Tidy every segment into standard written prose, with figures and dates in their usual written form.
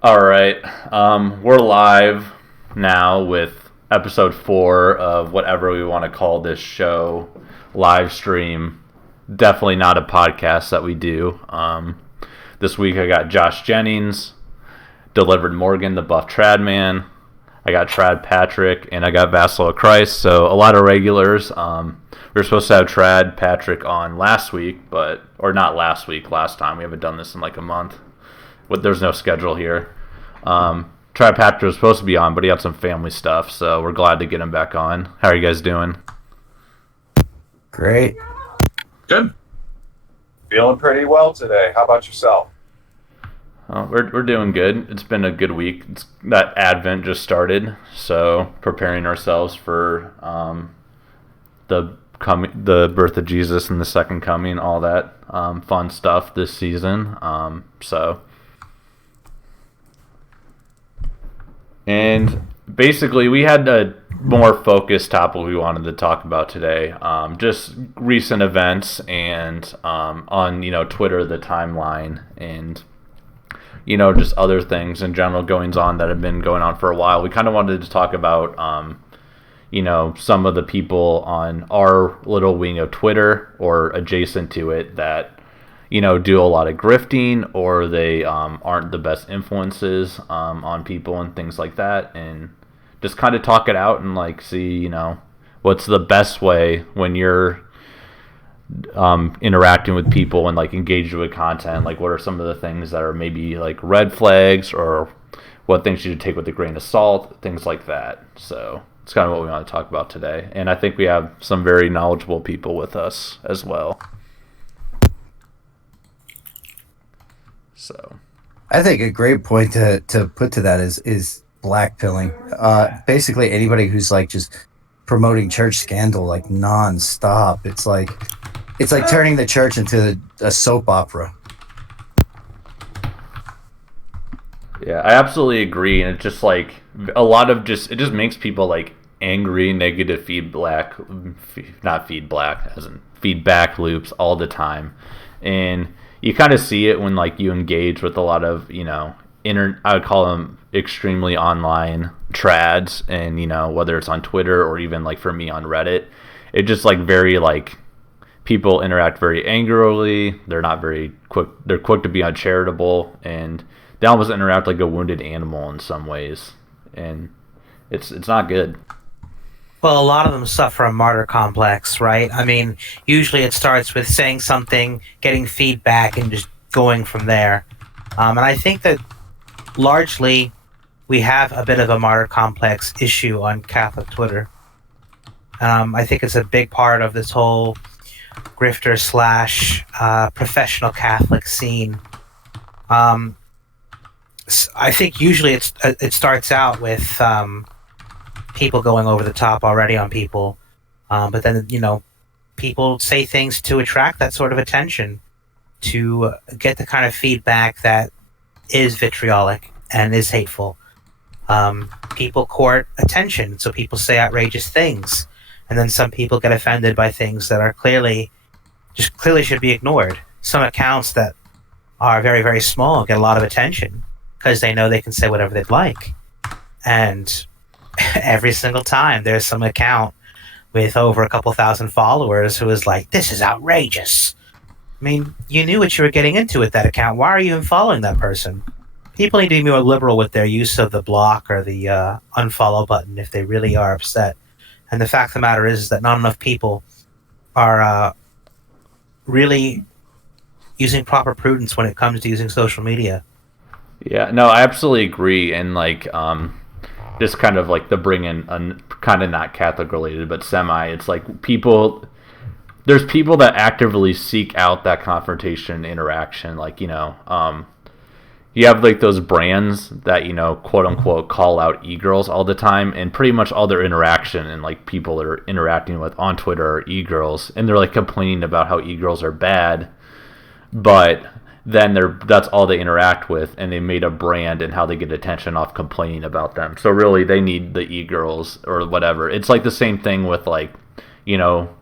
All right. We're live now with episode 4 of whatever we want to call this show, live stream. Definitely not a podcast that we do. This week I got Josh Jennings, Delivered Morgan, the Buff Trad Man. I got Trad Patrick, and I got Vassal of Christ. So a lot of regulars. We were supposed to have Trad Patrick on last week, or not last week, last time. We haven't done this in like a month. There's no schedule here. Trad Patrick was supposed to be on, but he had some family stuff, so we're glad to get him back on. How are you guys doing? Great. Good. Feeling pretty well today. How about yourself? We're doing good. It's been a good week. That Advent just started, so preparing ourselves for the birth of Jesus and the second coming, all that fun stuff this season. And basically, we had a more focused topic we wanted to talk about today. Just recent events and on Twitter, the timeline, and just other things in general goings on that have been going on for a while. We kind of wanted to talk about some of the people on our little wing of Twitter or adjacent to it that do a lot of grifting, or they aren't the best influences on people and things like that, and just kind of talk it out and see what's the best way when you're interacting with people and engaged with content. What are some of the things that are maybe red flags, or what things you should take with a grain of salt, things like that. So it's kind of what we want to talk about today, and I think we have some very knowledgeable people with us as well. So, I think a great point to put to that is blackpilling. Basically, anybody who's just promoting church scandal nonstop. It's like turning the church into a soap opera. Yeah, I absolutely agree, and it's just a lot of it just makes people angry, negative feedback, not feedback, as in feedback loops all the time, and you kind of see it when you engage with a lot of I would call them extremely online trads, and whether it's on Twitter or even for me on Reddit, it just very people interact very angrily. They're not very quick. They're quick to be uncharitable, and they almost interact like a wounded animal in some ways, and it's not good. Well, a lot of them suffer a martyr complex, right? I mean, usually it starts with saying something, getting feedback, and just going from there. And I think that largely we have a bit of a martyr complex issue on Catholic Twitter. I think it's a big part of this whole grifter slash professional Catholic scene. I think usually it starts out with people going over the top already on people, but then people say things to attract that sort of attention, to get the kind of feedback that is vitriolic and is hateful. People court attention, so people say outrageous things, and then some people get offended by things that are clearly should be ignored. Some accounts that are very, very small get a lot of attention because they know they can say whatever they'd like, and every single time there's some account with over a couple thousand followers who is like, this is outrageous. I mean, you knew what you were getting into with that account. Why are you even following that person? People need to be more liberal with their use of the block or the unfollow button if they really are upset. And the fact of the matter is that not enough people are really using proper prudence when it comes to using social media. Yeah, no, I absolutely agree, and just kind of the bring in, kind of not Catholic related, but semi. It's there's people that actively seek out that confrontation interaction. You have those brands that quote unquote call out e-girls all the time, and pretty much all their interaction and people that are interacting with on Twitter are e-girls, and they're complaining about how e-girls are bad, but then that's all they interact with, and they made a brand and how they get attention off complaining about them. So really, they need the e-girls or whatever. It's the same thing with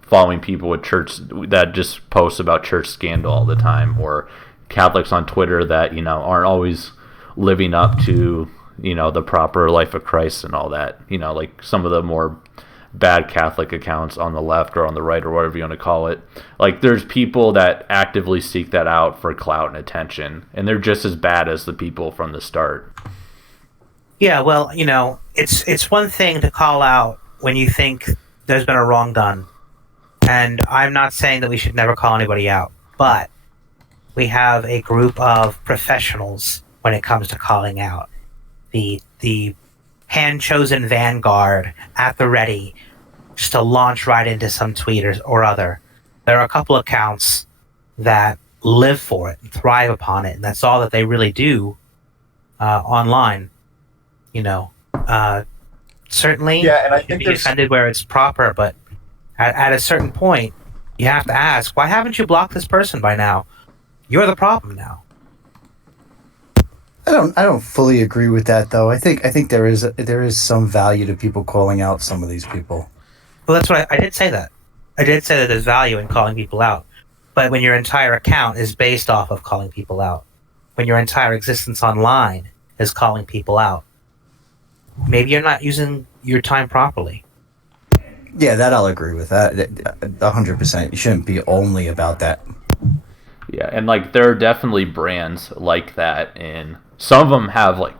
following people with church that just post about church scandal all the time, or Catholics on Twitter that aren't always living up to, the proper life of Christ and all that. Like some of the more bad Catholic accounts on the left or on the right or whatever you want to call it. Like there's people that actively seek that out for clout and attention, and they're just as bad as the people from the start. Yeah, well, it's one thing to call out when you think there's been a wrong done. And I'm not saying that we should never call anybody out, but we have a group of professionals when it comes to calling out. The hand-chosen vanguard at the ready just to launch right into some tweet or other. There are a couple accounts that live for it and thrive upon it, and that's all that they really do online. Certainly, Yeah, and I you can think be there's defended where it's proper, but at a certain point, you have to ask, why haven't you blocked this person by now? You're the problem now. I don't fully agree with that though. I think there is some value to people calling out some of these people. Well, that's what I did say that. I did say that there's value in calling people out. But when your entire account is based off of calling people out, when your entire existence online is calling people out, maybe you're not using your time properly. Yeah, that I'll agree with. That 100%. You shouldn't be only about that. Yeah, and like there are definitely brands like that, and some of them have like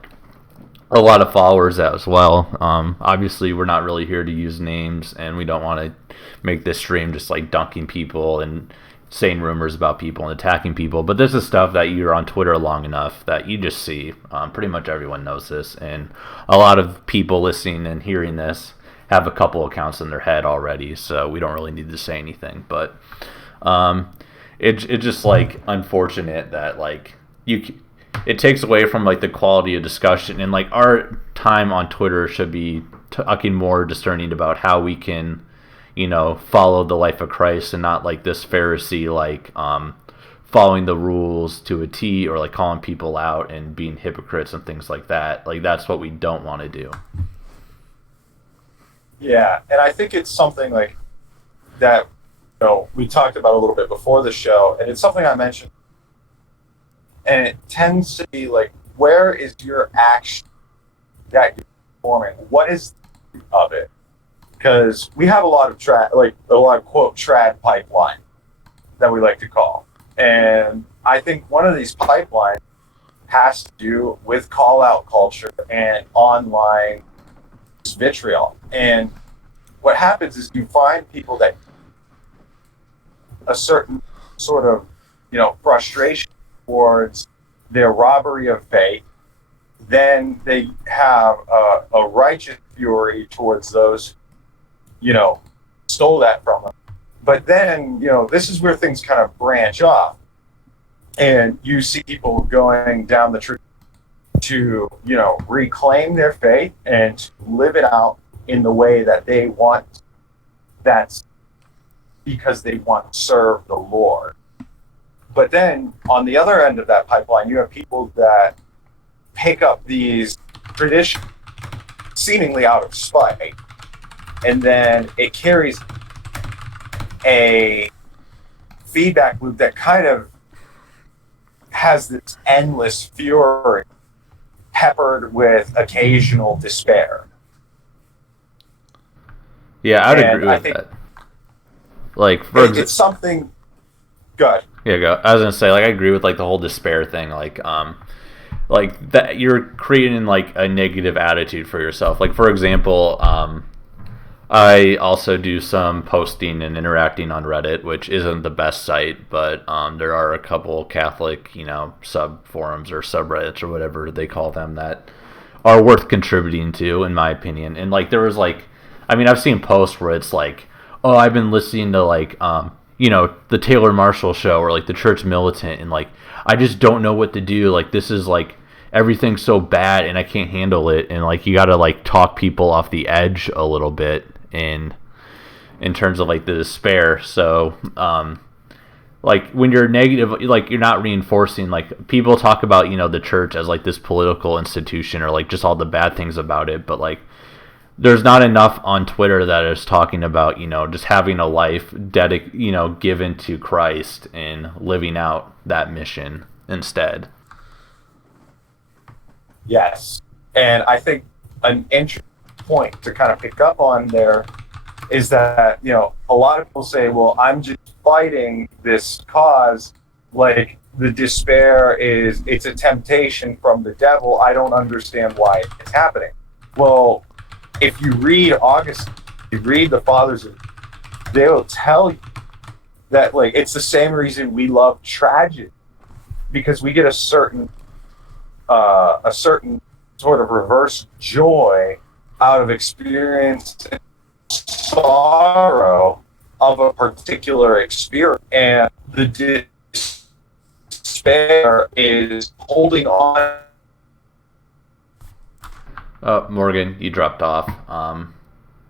a lot of followers as well. Obviously, we're not really here to use names, and we don't want to make this stream just like dunking people and saying rumors about people and attacking people. But this is stuff that you're on Twitter long enough that you just see. Pretty much everyone knows this, and a lot of people listening and hearing this have a couple accounts in their head already, so we don't really need to say anything. But it's just like unfortunate that like it takes away from like the quality of discussion, and like our time on Twitter should be talking more discerning about how we can follow the life of Christ, and not like this Pharisee like following the rules to a T, or like calling people out and being hypocrites and things like that. Like that's what we don't want to do. Yeah, and I think it's something like that, we talked about a little bit before the show, and it's something I mentioned. And it tends to be like, where is your action that you're performing? What is the root of it? Because we have a lot of quote trad pipeline that we like to call. And I think one of these pipelines has to do with call out culture and online vitriol. And what happens is you find people that a certain sort of frustration towards their robbery of faith, then they have a righteous fury towards those stole that from them. But then this is where things kind of branch off, and you see people going down the tree to reclaim their faith and to live it out in the way that they want. That's because they want to serve the Lord. But then on the other end of that pipeline, you have people that pick up these traditions seemingly out of spite, and then it carries a feedback loop that kind of has this endless fury peppered with occasional despair. Yeah, I'd agree with that. Like, it's something good. Yeah, go. I was gonna say, like, I agree with like the whole despair thing. Like that you're creating like a negative attitude for yourself. Like, for example, I also do some posting and interacting on Reddit, which isn't the best site, but there are a couple Catholic, sub forums or subreddits or whatever they call them that are worth contributing to, in my opinion. And like there was like, I've seen posts where it's like, oh, I've been listening to like the Taylor Marshall show or like the Church Militant, and like I just don't know what to do. Like this is like everything's so bad and I can't handle it, and like you got to like talk people off the edge a little bit in terms of like the despair. So like when you're negative, like you're not reinforcing. Like people talk about the church as like this political institution or like just all the bad things about it, but like there's not enough on Twitter that is talking about just having a life given to Christ and living out that mission instead. Yes. And I think an interesting point to kind of pick up on there is that, a lot of people say, well, I'm just fighting this cause. Like, the despair it's a temptation from the devil. I don't understand why it's happening. Well, if you read Augustine, you read the fathers, they will tell you that, like, it's the same reason we love tragedy, because we get a certain sort of reverse joy out of experience sorrow of a particular experience, and the despair is holding on. Morgan, you dropped off.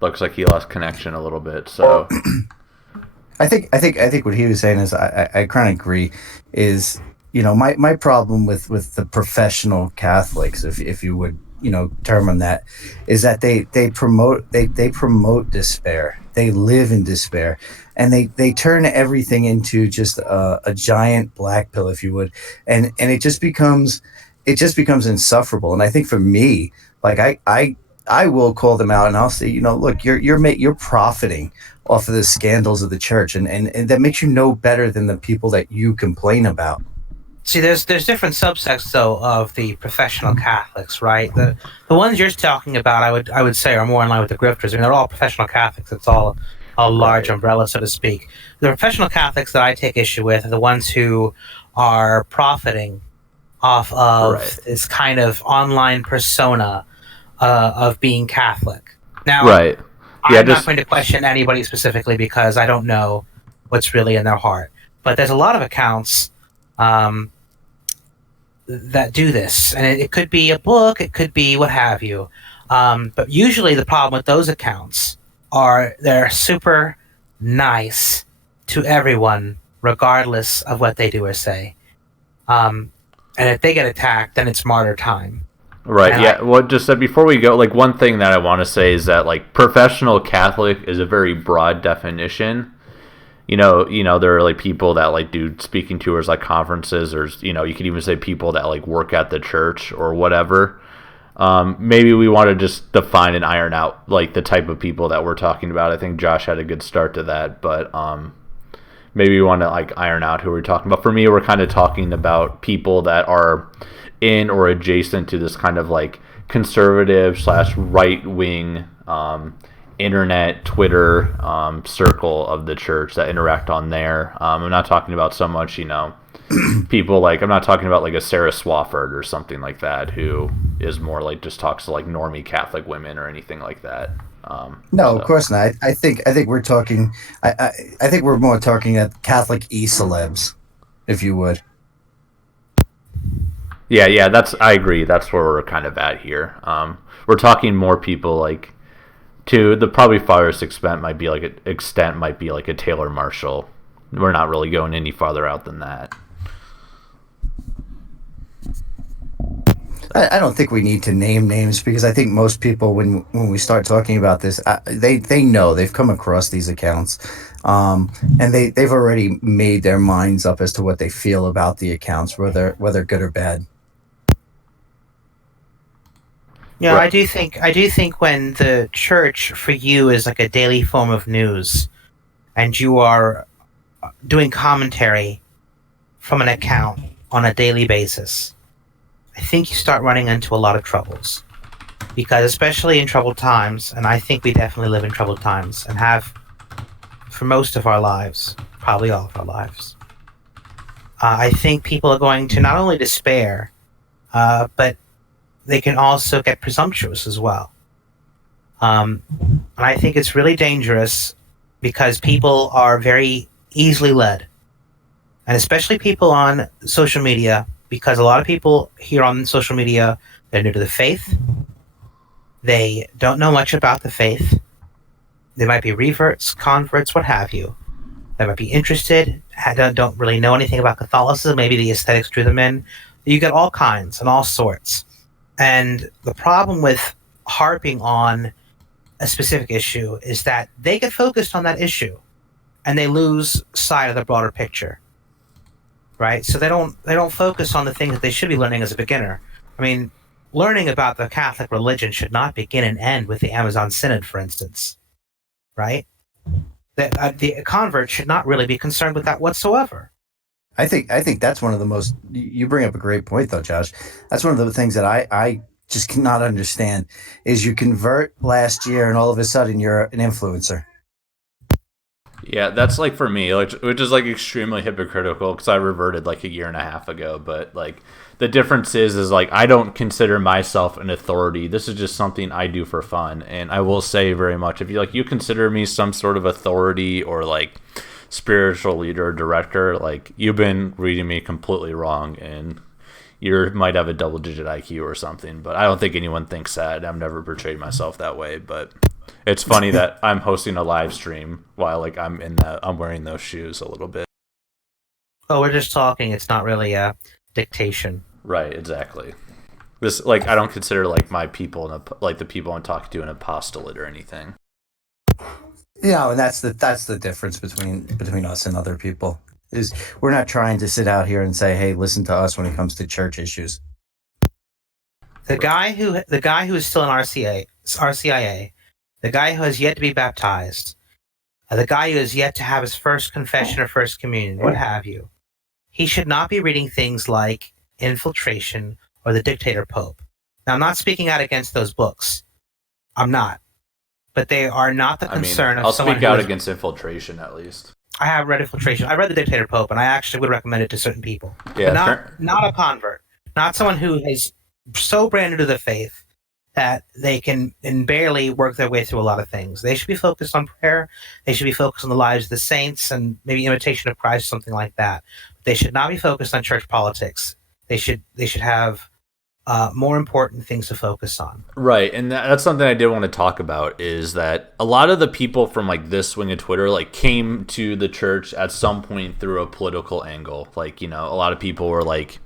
Looks like he lost connection a little bit. So I think what he was saying is I kind of agree. Is my problem with the professional Catholics, if you would term them that, is that they promote despair. They live in despair, and they turn everything into just a giant black pill, if you would, and it just becomes insufferable. And I think for me, like I will call them out, and I'll say, look, you're profiting off of the scandals of the church, and that makes you no better than the people that you complain about. See, there's different subsects though of the professional Catholics, right? The ones you're talking about, I would say, are more in line with the grifters. I mean, they're all professional Catholics. It's all a large umbrella, so to speak. The professional Catholics that I take issue with are the ones who are profiting off of this kind of online persona of being Catholic. Now, right. Yeah, I'm not going to question anybody specifically because I don't know what's really in their heart. But there's a lot of accounts that do this, and it could be a book, it could be what have you. But usually the problem with those accounts are they're super nice to everyone, regardless of what they do or say. And if they get attacked, then it's martyr time. Right. And yeah. Well, just before we go, like, one thing that I want to say is that, like, professional Catholic is a very broad definition. There are like people that like do speaking tours, like conferences, or you could even say people that like work at the church or whatever. Maybe we want to just define and iron out like the type of people that we're talking about. I think Josh had a good start to that, but maybe we want to like iron out who we're talking about. For me, we're kind of talking about people that are in or adjacent to this kind of like conservative / right wing internet, Twitter circle of the church that interact on there. I'm not talking about so much, people like, I'm not talking about like a Sarah Swafford or something like that, who is more like just talks to like normie Catholic women or anything like that. No, of course not. I think we're talking. I think we're more talking at Catholic e-celebs, if you would. Yeah. I agree. That's where we're kind of at here. We're talking more people like, to the probably farthest extent might be like a Taylor Marshall. We're not really going any farther out than that. I don't think we need to name names, because I think most people, when we start talking about this, they know, they've come across these accounts, and they've already made their minds up as to what they feel about the accounts, whether good or bad. Yeah, Right. I do think when the church for you is like a daily form of news, and you are doing commentary from an account on a daily basis, I think you start running into a lot of troubles. Because especially in troubled times, and I think we definitely live in troubled times and have for most of our lives, probably all of our lives, I think people are going to not only despair, but they can also get presumptuous as well. And I think it's really dangerous because people are very easily led. And especially people on social media, because a lot of people here on social media, they're new to the faith. They don't know much about the faith. They might be reverts, converts, what have you. They might be interested, don't really know anything about Catholicism. Maybe the aesthetics drew them in. You get all kinds and all sorts. And the problem with harping on a specific issue is that they get focused on that issue and they lose sight of the broader picture. Right? So they don't focus on the things that they should be learning as a beginner. I mean, learning about the Catholic religion should not begin and end with the Amazon Synod, for instance, right? The convert should not really be concerned with that whatsoever. I think that's one of the most. You bring up a great point, though, Josh. That's one of the things that I just cannot understand is you convert last year and all of a sudden you're an influencer. Yeah, that's like for me, which is like extremely hypocritical because I reverted like a year and a half ago. But like the difference is like I don't consider myself an authority. This is just something I do for fun, and I will say very much if you consider me some sort of authority or like spiritual leader or director, like you've been reading me completely wrong, and you might have a double-digit IQ or something. But I don't think anyone thinks that. I've never portrayed myself that way, but. It's funny that I'm hosting a live stream while like I'm wearing those shoes a little bit. Oh, we're just talking. It's not really a dictation. Right, exactly. This like I don't consider like my people like the people I'm talking to an apostolate or anything. Yeah, and that's the difference between us and other people. Is we're not trying to sit out here and say, "Hey, listen to us" when it comes to church issues. The guy who is still in RCIA, the guy who has yet to be baptized, the guy who has yet to have his first confession or first communion, what have you, he should not be reading things like Infiltration or The Dictator Pope. Now, I'm not speaking out against those books. I'm not. But they are not the concern of someone I'll speak out against Infiltration at least. I have read Infiltration. I read The Dictator Pope, and I actually would recommend it to certain people. Yeah, but not a convert. Not someone who is so brand new to the faith that they can barely work their way through a lot of things. They should be focused on prayer. They should be focused on the lives of the saints and maybe imitation of Christ, something like that. They should not be focused on church politics. They should have more important things to focus on. Right, and that's something I did want to talk about is that a lot of the people from like this wing of Twitter like came to the church at some point through a political angle. Like, a lot of people were like,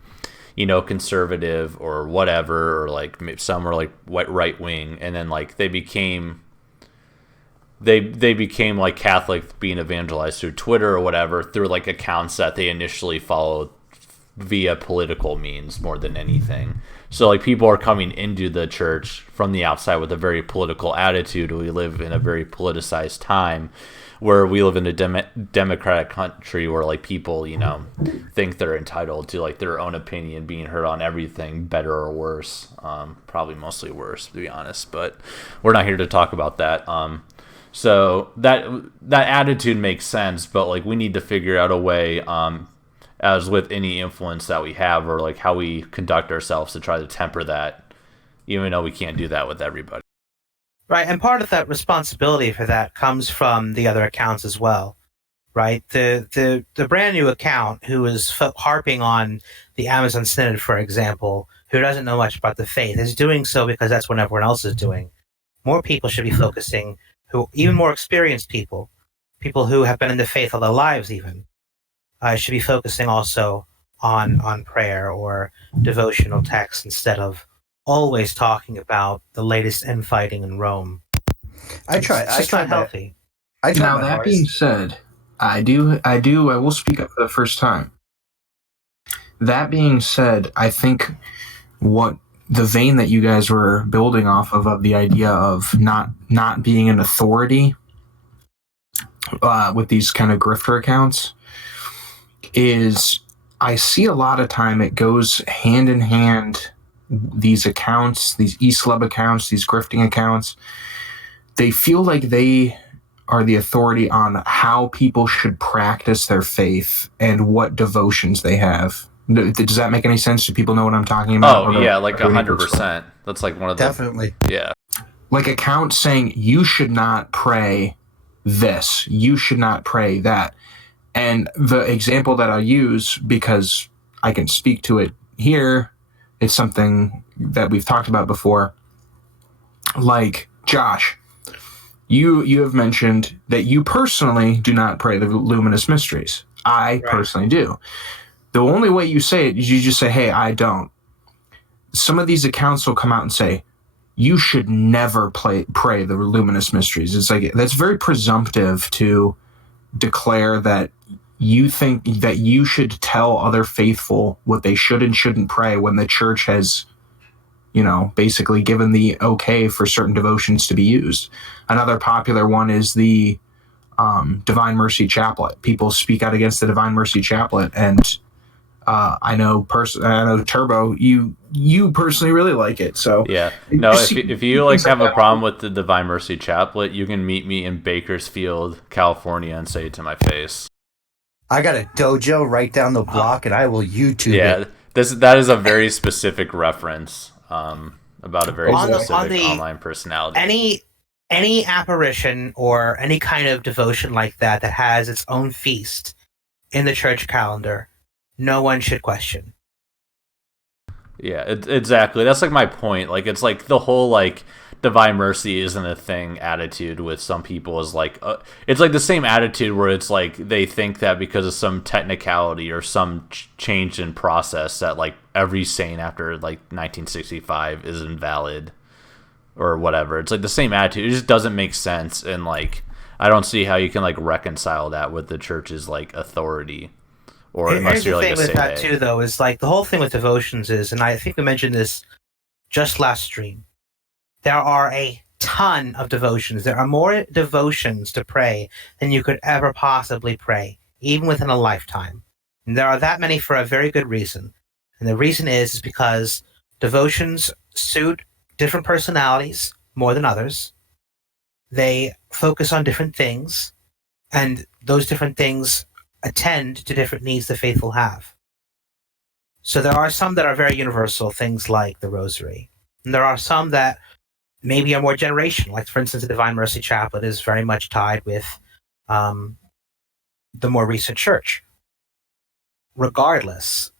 conservative or whatever, or like some were like right wing, and then like they became like Catholic being evangelized through Twitter or whatever through like accounts that they initially followed via political means more than anything. So like people are coming into the church from the outside with a very political attitude. We live in a very politicized time where we live in a democratic country where like people, think they're entitled to like their own opinion being heard on everything, better or worse. Probably mostly worse, to be honest, but we're not here to talk about that. So that attitude makes sense, but like we need to figure out a way, as with any influence that we have or like how we conduct ourselves to try to temper that, even though we can't do that with everybody. Right, and part of that responsibility for that comes from the other accounts as well, right? The brand new account who is harping on the Amazon Synod, for example, who doesn't know much about the faith, is doing so because that's what everyone else is doing. More people should be focusing, even more experienced people who have been in the faith all their lives even, should be focusing also on prayer or devotional texts instead of always talking about the latest infighting in Rome. It's not healthy. Now that being said, I will speak up for the first time. That being said, I think what the vein that you guys were building off of the idea of not being an authority with these kind of grifter accounts is, I see a lot of time it goes hand in hand. These accounts, these eSlub accounts, these grifting accounts, they feel like they are the authority on how people should practice their faith and what devotions they have. Does that make any sense? Do people know what I'm talking about? Oh, yeah, like 100%. That's like one of the... Definitely. Yeah. Like accounts saying, you should not pray this, you should not pray that. And the example that I use, because I can speak to it here, it's something that we've talked about before. Like, Josh, you have mentioned that you personally do not pray the luminous mysteries. I personally do. The only way you say it is you just say, hey, I don't. Some of these accounts will come out and say, you should never pray the luminous mysteries. It's like, that's very presumptive to declare that you think that you should tell other faithful what they should and shouldn't pray when the church has basically given the okay for certain devotions to be used. Another popular one is the Divine Mercy Chaplet. People speak out against the Divine Mercy Chaplet, and I know Turbo, you personally really like it. So yeah, no, if you like have a problem with the Divine Mercy Chaplet, you can meet me in Bakersfield, California, and say it to my face. I got a dojo right down the block, and I will YouTube Yeah, it. that is a very specific reference about a very On the- specific on the- online personality. Any apparition or any kind of devotion like that has its own feast in the church calendar, no one should question. Yeah, exactly. That's like my point. Like, it's like the whole like Divine Mercy isn't a thing attitude with some people is like it's like the same attitude where it's like they think that because of some technicality or some change in process that like every saint after like 1965 is invalid or whatever. It's like the same attitude. It just doesn't make sense, and like I don't see how you can like reconcile that with the church's like authority. Or unless Here's the you're like thing a with that Sede. too, though, is like the whole thing with devotions is, and I think we mentioned this just last stream. There are a ton of devotions. There are more devotions to pray than you could ever possibly pray, even within a lifetime. And there are that many for a very good reason. And the reason is because devotions suit different personalities more than others. They focus on different things, and those different things attend to different needs the faithful have. So there are some that are very universal, things like the Rosary. And there are some that maybe are more generational, like, for instance, the Divine Mercy Chaplet is very much tied with the more recent church. Regardless,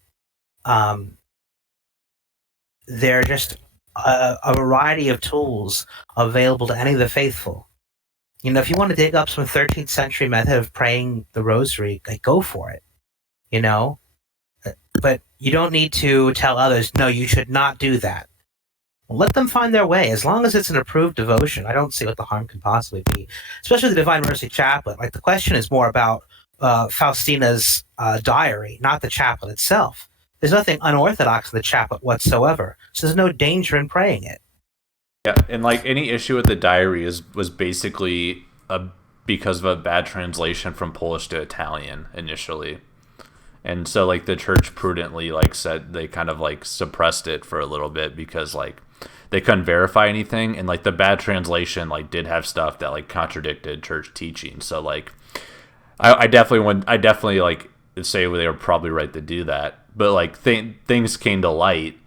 there are just a variety of tools available to any of the faithful. If you want to dig up some 13th century method of praying the Rosary, like, go for it. But you don't need to tell others, no, you should not do that. Let them find their way. As long as it's an approved devotion, I don't see what the harm can possibly be. Especially the Divine Mercy Chaplet. Like, the question is more about Faustina's diary, not the chaplet itself. There's nothing unorthodox in the chaplet whatsoever, so there's no danger in praying it. Yeah, and like any issue with the diary was basically because of a bad translation from Polish to Italian initially. And so like the church prudently like said they kind of like suppressed it for a little bit because like they couldn't verify anything, and like the bad translation like did have stuff that like contradicted church teaching. So like I definitely like say they were probably right to do that. But like things came to light,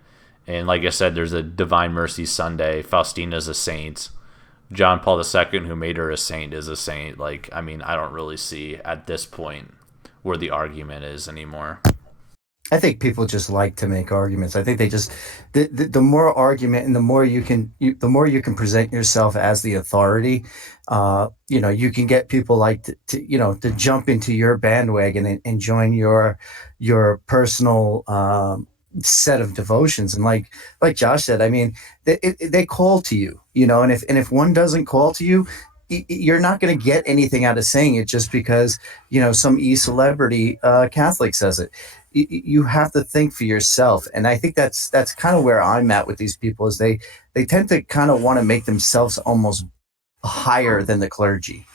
and like I said, there's a Divine Mercy Sunday. Faustina's a saint. John Paul II, who made her a saint, is a saint. Like, I mean, I don't really see at this point where the argument is anymore. I think people just like to make arguments. I think they just the more argument and the more you can present yourself as the authority, you can get people like to jump into your bandwagon and join your personal set of devotions. And like Josh said, I mean, they call to you, and if one doesn't call to you, you're not going to get anything out of saying it just because some celebrity Catholic says it. You have to think for yourself, and I think that's kind of where I'm at with these people. Is they tend to kind of want to make themselves almost higher than the clergy.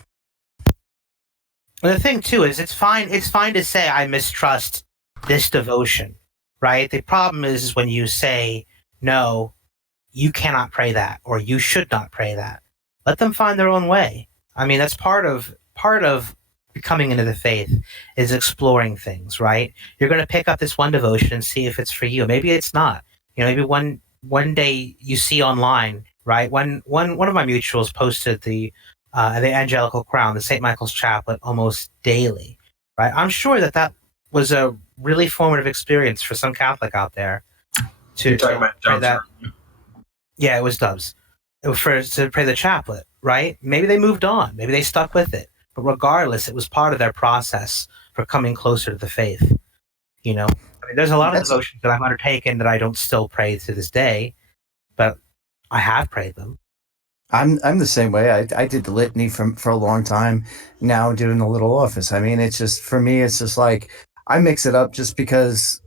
Well, the thing too is it's fine to say I mistrust this devotion, right? The problem is when you say no, you cannot pray that, or you should not pray that. Let them find their own way. I mean, that's part of coming into the faith is exploring things, right? You're going to pick up this one devotion and see if it's for you. Maybe it's not. Maybe one day you see online, right? One of my mutuals posted the Angelical Crown, the St. Michael's Chaplet, almost daily, right? I'm sure that was a really formative experience for some Catholic out there. You're talking about pray that. Yeah, it was Dubs. It was to pray the chaplet, right? Maybe they moved on. Maybe they stuck with it. But regardless, it was part of their process for coming closer to the faith. I mean, there's a lot of devotions that I've undertaken that I don't still pray to this day, but I have prayed them. I'm the same way. I did the litany for a long time. Now doing the little office. I mean, it's just for me. It's just like I mix it up just because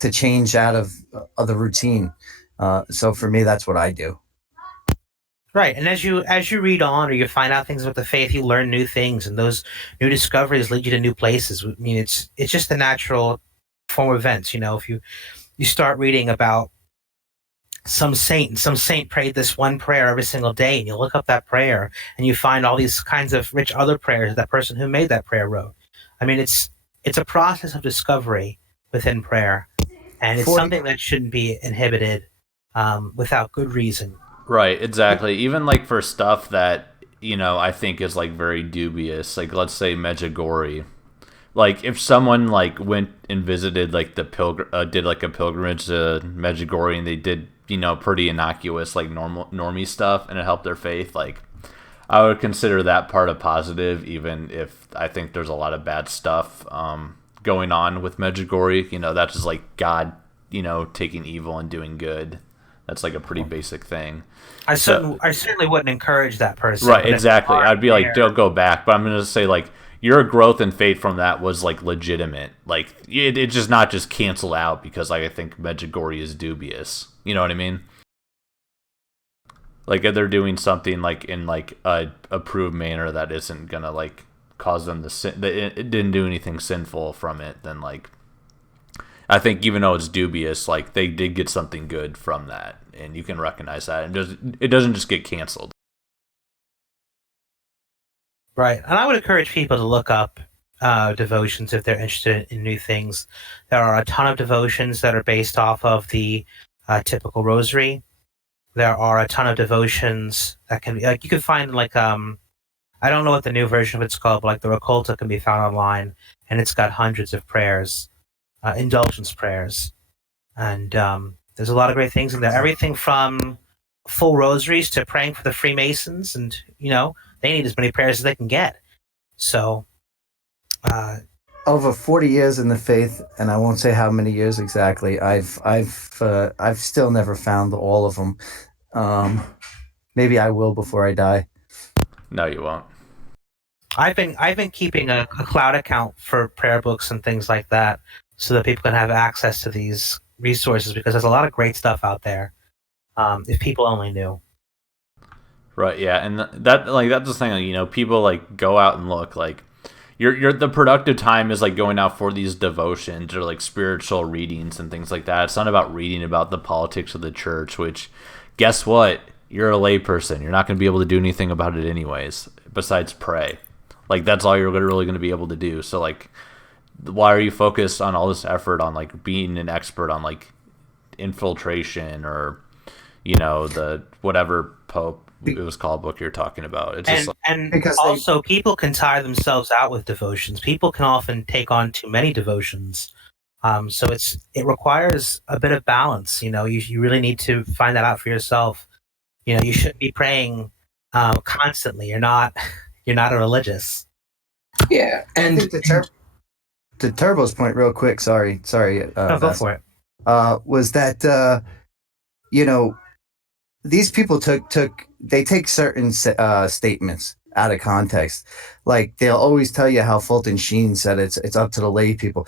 to change out of the routine. So for me, that's what I do. Right, and as you read on or you find out things about the faith, you learn new things, and those new discoveries lead you to new places. I mean, it's just a natural form of events. If you start reading about some saint, and some saint prayed this one prayer every single day, and you look up that prayer, and you find all these kinds of rich other prayers that person who made that prayer wrote. I mean, it's a process of discovery within prayer, and it's 40 something that shouldn't be inhibited without good reason. Right, exactly. Even like for stuff that, I think is like very dubious, like let's say Medjugorje. Like if someone like went and visited like did like a pilgrimage to Medjugorje and they did, pretty innocuous like normie stuff and it helped their faith, like I would consider that part a positive, even if I think there's a lot of bad stuff going on with Medjugorje. That's just like God, taking evil and doing good. That's like a pretty basic thing. I So, certainly wouldn't encourage that person. right, But if exactly. you are I'd be like, there, don't go back. But I'm gonna say like your growth and faith from that was like legitimate. Like it's just not just canceled out because like I think Medjugorje is dubious. You know what I mean? Like if they're doing something like in like a approved manner that isn't gonna like cause them to sin, that it didn't do anything sinful from it, then like I think even though it's dubious, like they did get something good from that, and you can recognize that, and it doesn't just get canceled. right? And I would encourage people to look up devotions if they're interested in new things. There are a ton of devotions that are based off of the typical rosary. There are a ton of devotions that can be like you can find like I don't know what the new version of it's called, but like the Raccolta can be found online, and it's got hundreds of prayers, indulgence prayers, and there's a lot of great things in there. Everything from full rosaries to praying for the Freemasons, and they need as many prayers as they can get. So, uh, Over 40 years in the faith, and I won't say how many years exactly. I've still never found all of them. Um, Maybe I will before I die. No, you won't. I've been keeping a cloud account for prayer books and things like that, so that people can have access to these resources because there's a lot of great stuff out there. If people only knew. Right, yeah, and that like that's the thing. Like, people like go out and look. Like, your the productive time is like going out for these devotions or like spiritual readings and things like that. It's not about reading about the politics of the church. Which, guess what? You're a layperson. You're not going to be able to do anything about it anyways. Besides pray, like that's all you're really going to be able to do. So like, why are you focused on all this effort on like being an expert on like infiltration or the whatever Pope it was called book you're talking about. It's just And Because they also, people can tire themselves out with devotions. People can often take on too many devotions. So it requires a bit of balance. You really need to find that out for yourself. You shouldn't be praying constantly. You're not you're not a religious. Yeah, I and think to Turbo's point, real quick. Sorry, No, go Vess, for it. was that you know these people they take certain statements out of context. Like they'll always tell you how Fulton Sheen said it's up to the lay people.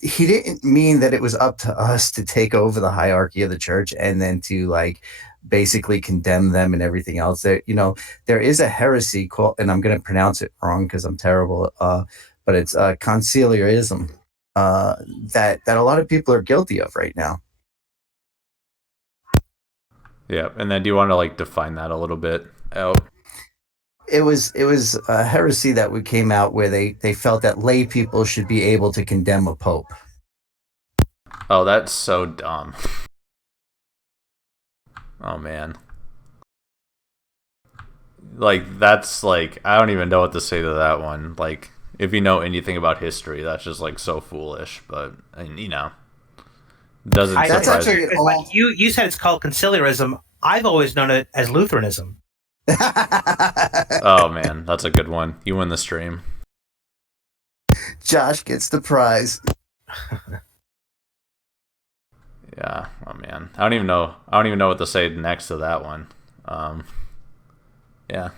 He didn't mean that it was up to us to take over the hierarchy of the church and then to like basically condemn them and everything else. There is a heresy called, and I'm going to pronounce it wrong because I'm terrible. But it's conciliarism that a lot of people are guilty of right now. yeah. And then do you want to like define that a little bit out? It was a heresy that we came out where they felt that lay people should be able to condemn a pope. Oh, that's so dumb. Oh man. Like that's like I don't even know what to say to that one. Like if you know anything about history, that's just like so foolish. But doesn't That's surprise actually me. an old. You said it's called conciliarism. I've always known it as Lutheranism. Oh man, that's a good one. You win the stream. Josh gets the prize. Yeah. Oh man, I don't even know. I don't even know what to say next to that one. Yeah.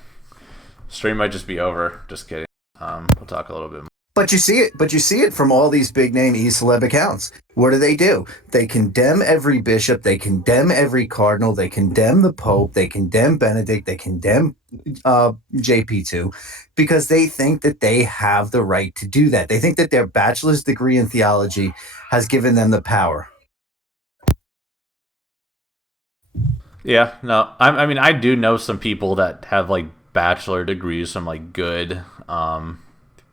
Stream might just be over. Just kidding. We'll talk a little bit more. But you see it. But you see it from all these big name e-celeb accounts. What do? They condemn every bishop. They condemn every cardinal. They condemn the Pope. They condemn Benedict. They condemn JP2 because they think that they have the right to do that. They think that their bachelor's degree in theology has given them the power. Yeah, no, I mean, I do know some people that have like bachelor degrees from like good,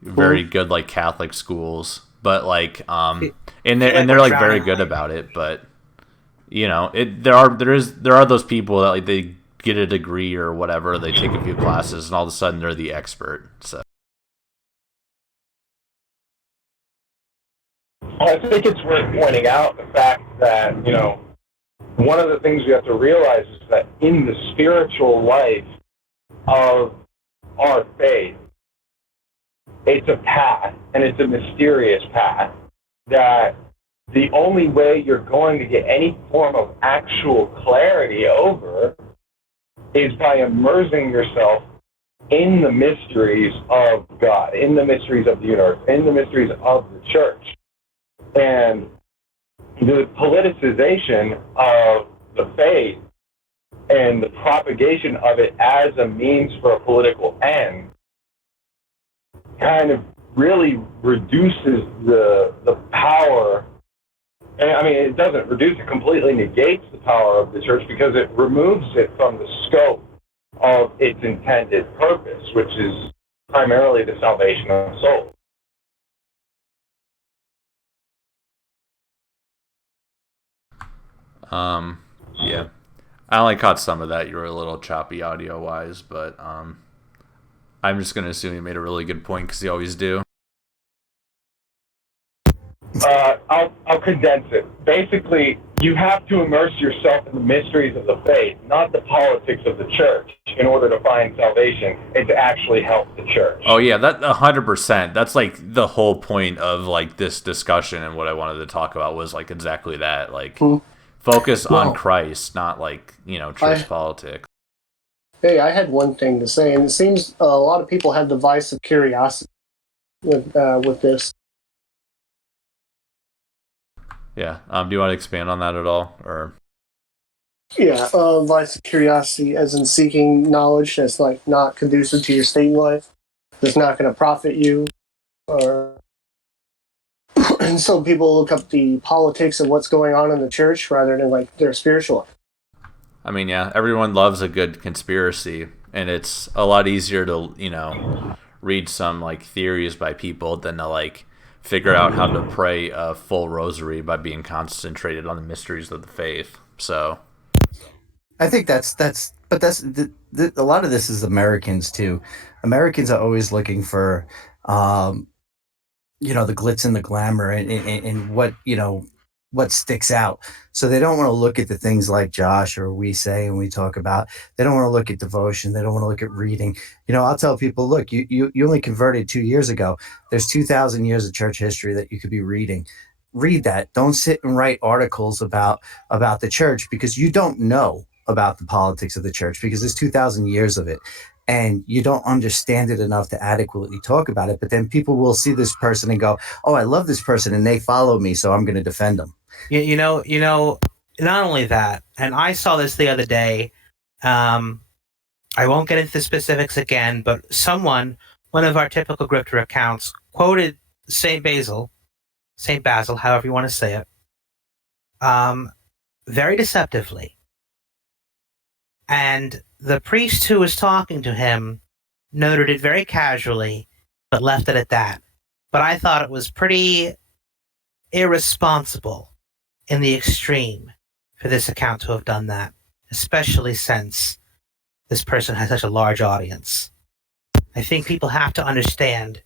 very good like Catholic schools, but like, and they're like very good about it. But you know, there are those people that like they get a degree or whatever, they take a few classes, and all of a sudden they're the expert. So I think it's worth pointing out the fact that, one of the things we have to realize is that in the spiritual life of our faith, it's a path, and it's a mysterious path, that the only way you're going to get any form of actual clarity over is by immersing yourself in the mysteries of God, in the mysteries of the universe, in the mysteries of the church. And the politicization of the faith and the propagation of it as a means for a political end kind of really reduces the power. And I mean, it doesn't reduce it, completely negates the power of the church because it removes it from the scope of its intended purpose, which is primarily the salvation of souls. Yeah, I only caught some of that. You were a little choppy audio wise, but I'm just gonna assume you made a really good point because you always do. I'll condense it. Basically, you have to immerse yourself in the mysteries of the faith, not the politics of the church, in order to find salvation and to actually help the church. Oh yeah, that 100%. That's like the whole point of like this discussion, and what I wanted to talk about was like exactly that. Like, focus on Christ, not like church politics. Hey, I had one thing to say, and it seems a lot of people have the vice of curiosity with this. Yeah. Do you want to expand on that at all, or? Yeah, vice of curiosity, as in seeking knowledge that's like not conducive to your state life, that's not going to profit you, or and so people look up the politics of what's going on in the church rather than like their spiritual life. I mean, yeah, everyone loves a good conspiracy, and it's a lot easier to read some like theories by people than to like figure out how to pray a full rosary by being concentrated on the mysteries of the faith. So I think that's a lot of this is Americans too. Americans are always looking for, the glitz and the glamour and what sticks out. So they don't want to look at the things like Josh or we say and we talk about. They don't want to look at devotion. They don't want to look at reading. I'll tell people, look, you only converted 2 years ago. There's 2,000 years of church history that you could be reading. Read that. Don't sit and write articles about the church because you don't know about the politics of the church because there's 2,000 years of it. And you don't understand it enough to adequately talk about it. But then people will see this person and go, oh, I love this person and they follow me, so I'm going to defend them. Not only that, and I saw this the other day. I won't get into the specifics again, but one of our typical grifter accounts, quoted Saint Basil, however you want to say it, very deceptively. And the priest who was talking to him noted it very casually, but left it at that. But I thought it was pretty irresponsible in the extreme for this account to have done that, especially since this person has such a large audience. I think people have to understand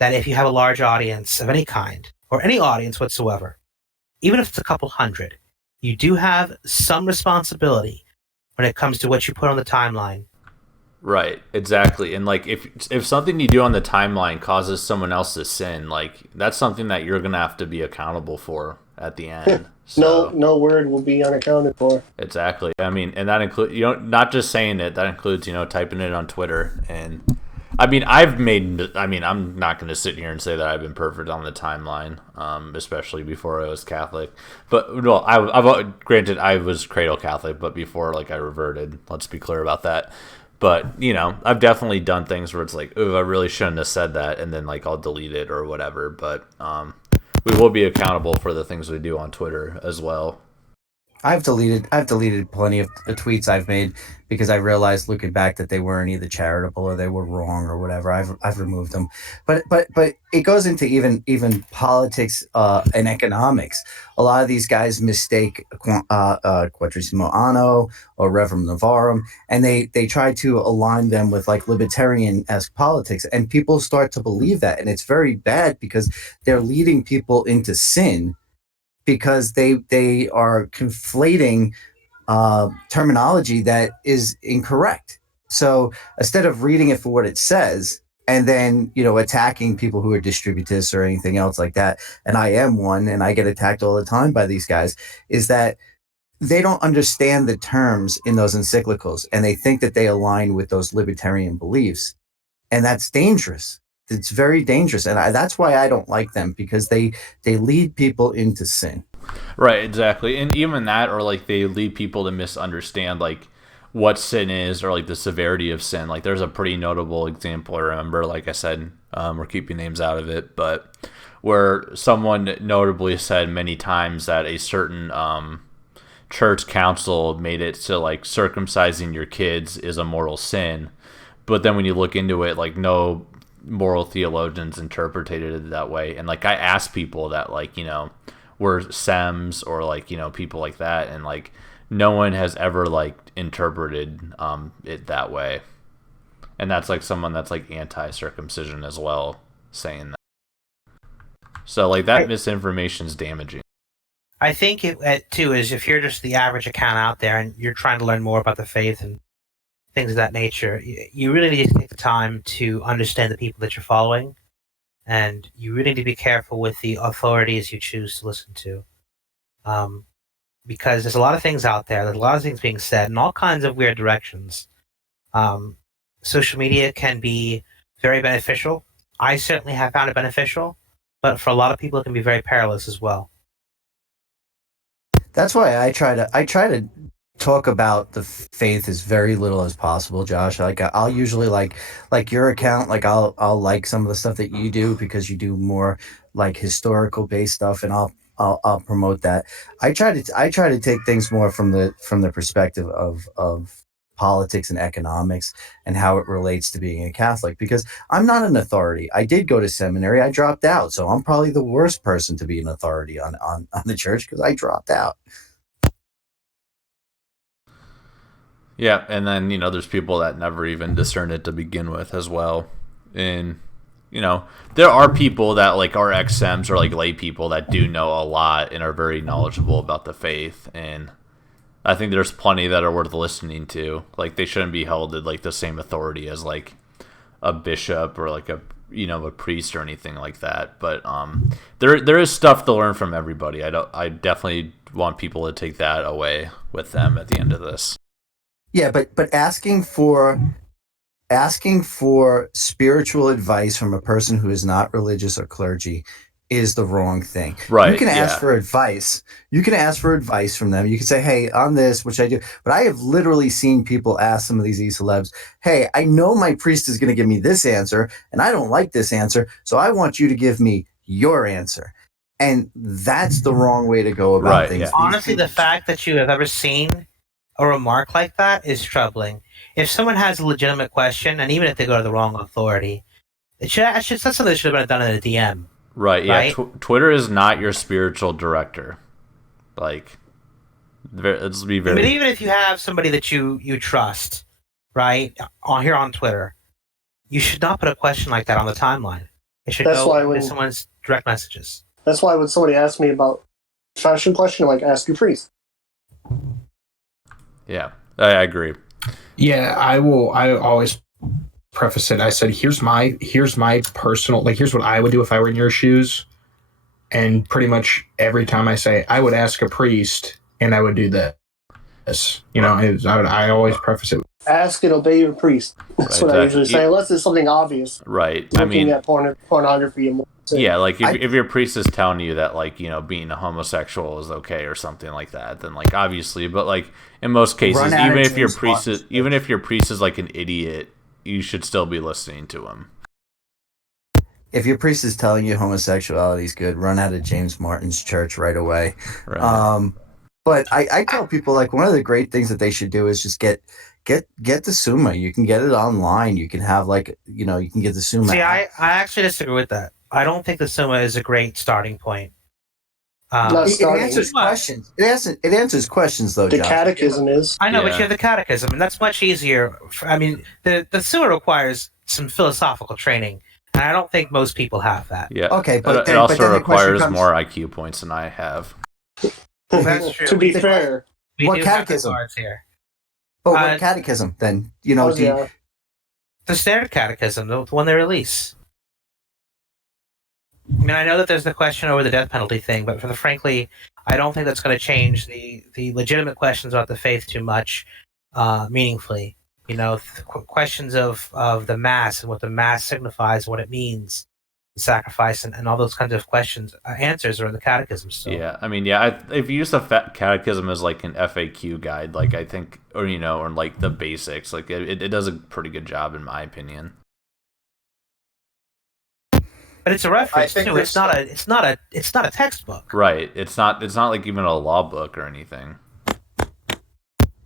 that if you have a large audience of any kind, or any audience whatsoever, even if it's a couple hundred, you do have some responsibility when it comes to what you put on the timeline. Right, exactly. And like if something you do on the timeline causes someone else to sin, like that's something that you're gonna have to be accountable for at the end. So, no word will be unaccounted for. Exactly. I mean, and that includes not just saying it. That includes typing it on Twitter. And I'm not going to sit here and say that I've been perfect on the timeline, especially before I was Catholic. But well, I've granted I was cradle Catholic, but before like I reverted. Let's be clear about that. But I've definitely done things where it's like, oh, I really shouldn't have said that, and then like I'll delete it or whatever. But we will be accountable for the things we do on Twitter as well. I've deleted plenty of the tweets I've made because I realized looking back that they weren't either charitable or they were wrong or whatever. I've removed them, but it goes into even politics and economics. A lot of these guys mistake Quadrasimo Anno or Reverend Navarrum, and they try to align them with like libertarian-esque politics, and people start to believe that, and it's very bad because they're leading people into sin. Because they are conflating terminology that is incorrect. So instead of reading it for what it says and then attacking people who are distributists or anything else like that, and I am one, and I get attacked all the time by these guys, is that they don't understand the terms in those encyclicals, and they think that they align with those libertarian beliefs, and that's dangerous. It's very dangerous, and that's why I don't like them, because they lead people into sin. Right, exactly. And even that, or like they lead people to misunderstand like what sin is, or like the severity of sin. Like there's a pretty notable example I remember, like I said, we're keeping names out of it, but where someone notably said many times that a certain church council made it so like circumcising your kids is a mortal sin. But then when you look into it, like no moral theologians interpreted it that way. And like I asked people that like were SEMs or like people like that, and like no one has ever like interpreted it that way. And that's like someone that's like anti-circumcision as well saying that. So like that misinformation is damaging. I think it too is if you're just the average account out there and you're trying to learn more about the faith and things of that nature, you really need to take the time to understand the people that you're following, and you really need to be careful with the authorities you choose to listen to, because there's a lot of things out there, there's a lot of things being said in all kinds of weird directions. Social media can be very beneficial. I certainly have found it beneficial, but for a lot of people it can be very perilous as well. That's why I try to talk about the faith as very little as possible, Josh. Like I'll usually like your account, like I'll like some of the stuff that you do because you do more like historical based stuff, and I'll promote that. I try to take things more from the perspective of politics and economics and how it relates to being a Catholic, because I'm not an authority. I did go to seminary. I dropped out, so I'm probably the worst person to be an authority on the church because I dropped out. Yeah, and then there's people that never even discern it to begin with as well. And there are people that like are XMs or like lay people that do know a lot and are very knowledgeable about the faith, and I think there's plenty that are worth listening to. Like they shouldn't be held at like the same authority as like a bishop or like a priest or anything like that. But there is stuff to learn from everybody. I definitely want people to take that away with them at the end of this. Yeah, but asking for spiritual advice from a person who is not religious or clergy is the wrong thing. Right. You can ask for advice. You can ask for advice from them. You can say, hey, on this, which I do. But I have literally seen people ask some of these e-celebs, hey, I know my priest is going to give me this answer, and I don't like this answer, so I want you to give me your answer. And that's the wrong way to go about things. Yeah. Honestly, the fact that you have ever seen a remark like that is troubling. If someone has a legitimate question, and even if they go to the wrong authority, that's something that should have been done in a DM. Right, yeah. Right? Twitter is not your spiritual director. Like, let's be very... But even if you have somebody that you trust, right, here on Twitter, you should not put a question like that on the timeline. It should go to someone's direct messages. That's why when somebody asks me about a fashion question, I'm like, ask your priest. Yeah, I agree. Yeah, I always preface it. I said, here's my personal, like, here's what I would do if I were in your shoes. And pretty much every time I say, I would ask a priest and I would do that. this. I always preface it. Ask and obey your priest. That's Right, what I exactly. usually say, unless it's something obvious. Right. I Looking mean, at pornography and more. yeah, like if your priest is telling you that, like, being a homosexual is okay or something like that, then, like, obviously, but, like, in most cases, Run out even of if your James priest Martin's is even if your priest is like an idiot, you should still be listening to him. If your priest is telling you homosexuality is good, run out of James Martin's church right away. Right. But I tell people, like, one of the great things that they should do is just get the Summa. You can get it online. You can have, like, you can get the Summa. See, app. I actually disagree with that. I don't think the Summa is a great starting point. Not It starting. answers What? questions. It answers questions, though, The Josh. catechism is. I know, but Yeah. you have the catechism, and that's much easier. I mean, the Summa requires some philosophical training, and I don't think most people have that. Yeah. Okay, but it then- also but then the question requires comes- more IQ points than I have. That's true. To be fair, We What do catechism? have the cards here. But Uh, what catechism, then? oh, yeah. The standard catechism, the one they release. I mean, I know that there's the question over the death penalty thing, but frankly, I don't think that's going to change the legitimate questions about the faith too much, meaningfully. Questions of the Mass and what the Mass signifies, what it means, the sacrifice, and all those kinds of questions. Answers are in the catechism still. Yeah, I mean, yeah, if you use the catechism as like an FAQ guide, like, I think, or like the basics, like it does a pretty good job in my opinion. But it's a reference think too. there's It's not a textbook. Right. It's not like even a law book or anything.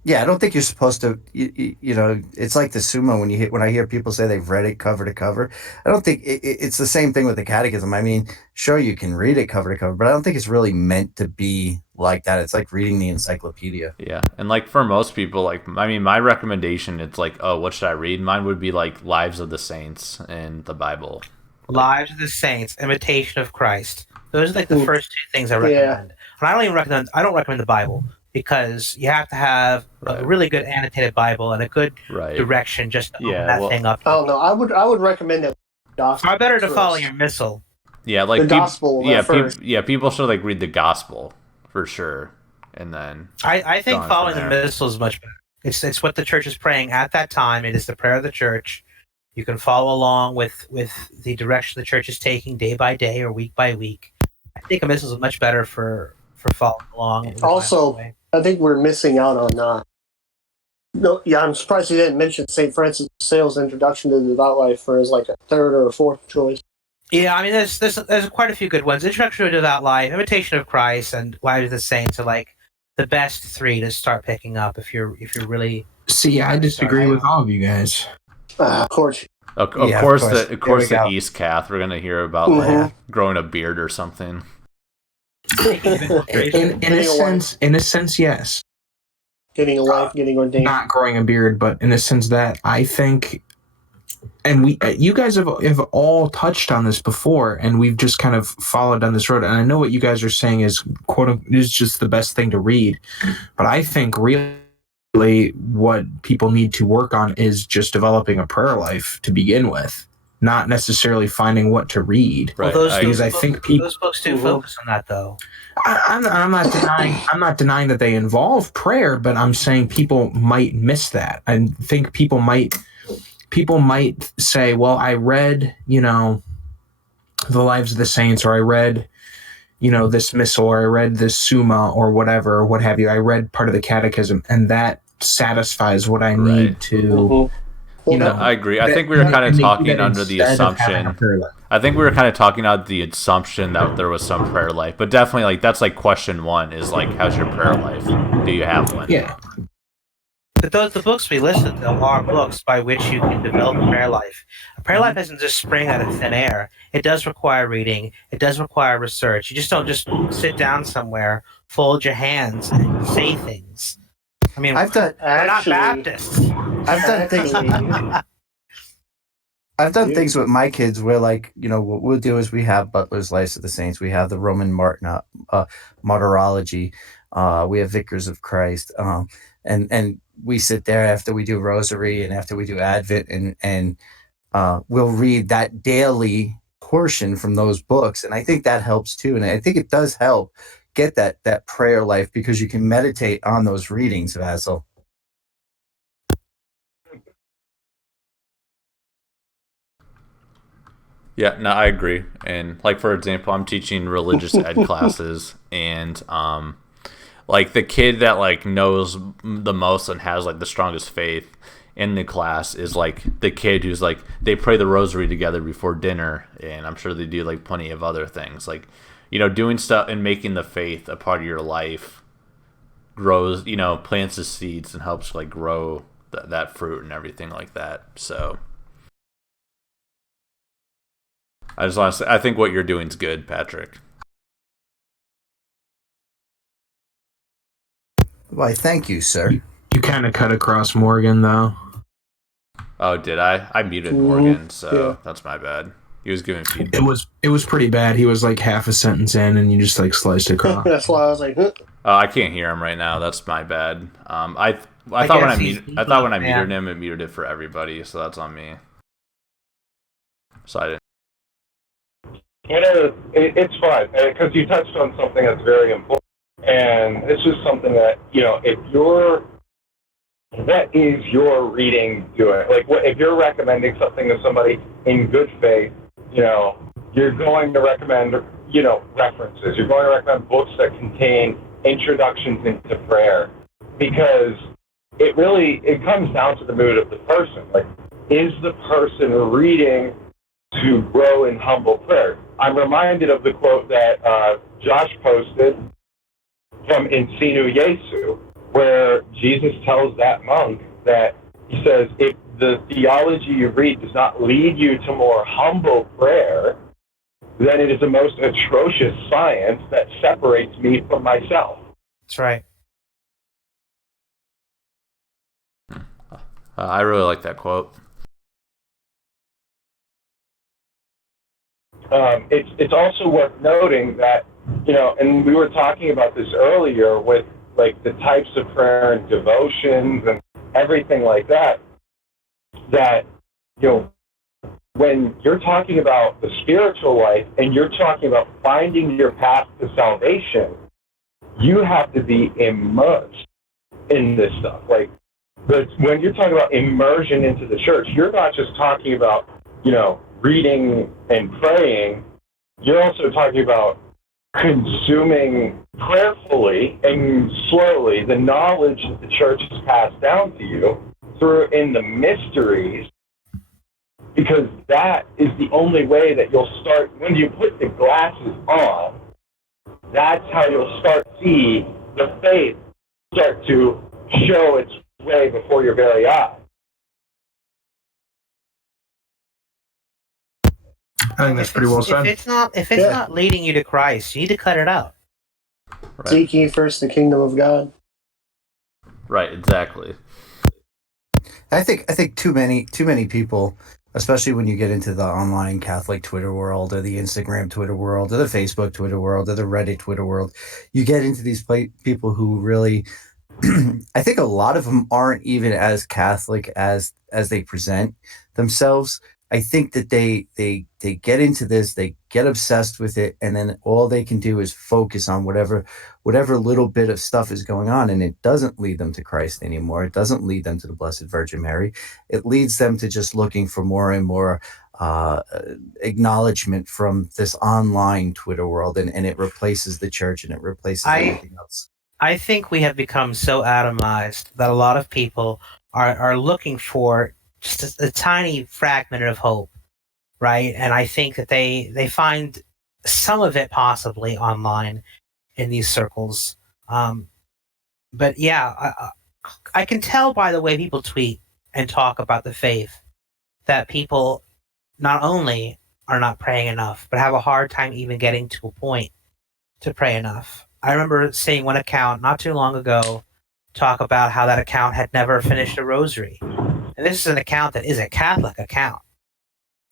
Yeah, I don't think you're supposed to. It's like the Summa when I hear people say they've read it cover to cover. I don't think it's the same thing with the Catechism. I mean, sure, you can read it cover to cover, but I don't think it's really meant to be like that. It's like reading the encyclopedia. Yeah, and like for most people, like, I mean, my recommendation, it's like, oh, what should I read? Mine would be like Lives of the Saints and the Bible. Lives of the Saints, Imitation of Christ. Those are like the first two things I recommend. Yeah. And I don't recommend the Bible because you have to have a really good annotated Bible and a good Right. direction just to open Yeah, that well- thing up. I don't know. I would recommend that. Gospel Far better to first. follow your missal. Yeah, like The gospel at first. people should like read the gospel for sure, and then I think Gone following from the there. missal is much better. It's what the church is praying at that time. It is the prayer of the church. You can follow along with the direction the church is taking day by day or week by week. I think a missal is much better for following along. in the Also- Bible way. I think we're missing out on. No, yeah, I'm surprised he didn't mention St. Francis de Sales' Introduction to the Devout Life for his like a third or a fourth choice. Yeah, I mean, there's quite a few good ones. Introduction to a Devout Life, Imitation of Christ, and Lives of the Saints are like the best three to start picking up if you're really. See, I disagree with all of you guys. Of course. of Yeah, course of course. the of course There we the go. East Cath, we're gonna hear about Mhm. like growing a beard or something. In a sense, yes. Getting a wife, getting ordained. Not growing a beard, but in a sense that I think, and you guys have all touched on this before, and we've just kind of followed down this road. And I know what you guys are saying is is just the best thing to read, but I think really what people need to work on is just developing a prayer life to begin with, not necessarily finding what to read. Right. Because I think people. those books do focus on that though. I'm not denying that they involve prayer, but I'm saying people might miss that. I think people might say, well, I read, the Lives of the Saints, or I read, this missal, or I read this Summa, or whatever, or what have you. I read part of the catechism, and that satisfies what I need Right. to, Mhm. you know. I agree. I think we were kind of talking under the assumption. I think we were kind of talking out the assumption that there was some prayer life, but definitely like that's like question one is like, how's your prayer life? Do you have one? Yeah. But the books we listed though are books by which you can develop a prayer life. A prayer life doesn't just spring out of thin air. It does require reading. It does require research. You just don't just sit down somewhere, fold your hands, and say things. I mean, I've done we're not Actually, Baptists. I've done things. I've done things with my kids where, like, what we'll do is we have Butler's Lives of the Saints, we have the Roman Martyrology, we have Vicars of Christ, and we sit there after we do Rosary and after we do Advent, and we'll read that daily portion from those books, and I think that helps too, and I think it does help, get that prayer life because you can meditate on those readings, Vasil. Yeah, no, I agree. And like for example, I'm teaching religious ed classes, and like the kid that like knows the most and has like the strongest faith in the class is like the kid who's like they pray the rosary together before dinner, and I'm sure they do like plenty of other things. Like, you know, doing stuff and making the faith a part of your life grows, you know, plants the seeds and helps like grow that fruit and everything like that. So I just want to say, I think what you're doing is good, Patrick. Why, thank you, sir. You kind of cut across Morgan, though. Oh, did I? I muted Morgan, so that's my bad. He was giving feedback. It was pretty bad. He was like half a sentence in, and you just like sliced across. That's why I was like, huh. Oh, I can't hear him right now. That's my bad. I thought when I muted him, it muted it for everybody, so that's on me. So I didn't. It's fine because you touched on something that's very important, and this is something that, you know, what is your reading doing? Like, if you're recommending something to somebody in good faith, you know, you're going to recommend, you know, references. You're going to recommend books that contain introductions into prayer, because it comes down to the mood of the person. Like, is the person reading to grow in humble prayer? I'm reminded of the quote that Josh posted from Ensinu Jesu, where Jesus tells that monk that, he says, if the theology you read does not lead you to more humble prayer, then it is the most atrocious science that separates me from myself. That's right. I really like that quote. It's also worth noting that, you know, and we were talking about this earlier with like the types of prayer and devotions and everything like that, that, you know, when you're talking about the spiritual life and you're talking about finding your path to salvation, you have to be immersed in this stuff. Like, when you're talking about immersion into the church, you're not just talking about, you know, reading and praying. You're also talking about consuming prayerfully and slowly the knowledge that the church has passed down to you through in the mysteries, because that is the only way that you'll start, when you put the glasses on, that's how you'll start to see the faith start to show its way before your very eyes. I think that's pretty well said. If it's not leading you to Christ, you need to cut it out. Right. Seek ye first the kingdom of God. Right, exactly. I think too many people, especially when you get into the online Catholic Twitter world, or the Instagram Twitter world, or the Facebook Twitter world, or the Reddit Twitter world, you get into these people who really, I think a lot of them aren't even as Catholic as they present themselves. I think that they get into this, they get obsessed with it, and then all they can do is focus on whatever little bit of stuff is going on, and it doesn't lead them to Christ anymore. It doesn't lead them to the Blessed Virgin Mary. It leads them to just looking for more and more acknowledgement from this online Twitter world, and it replaces the church, and it replaces everything else. I think we have become so atomized that a lot of people are looking for just a tiny fragment of hope, right? And I think that they find some of it possibly online in these circles. But yeah, I can tell by the way people tweet and talk about the faith that people not only are not praying enough, but have a hard time even getting to a point to pray enough. I remember seeing one account not too long ago talk about how that account had never finished a rosary. And this is an account that is a Catholic account,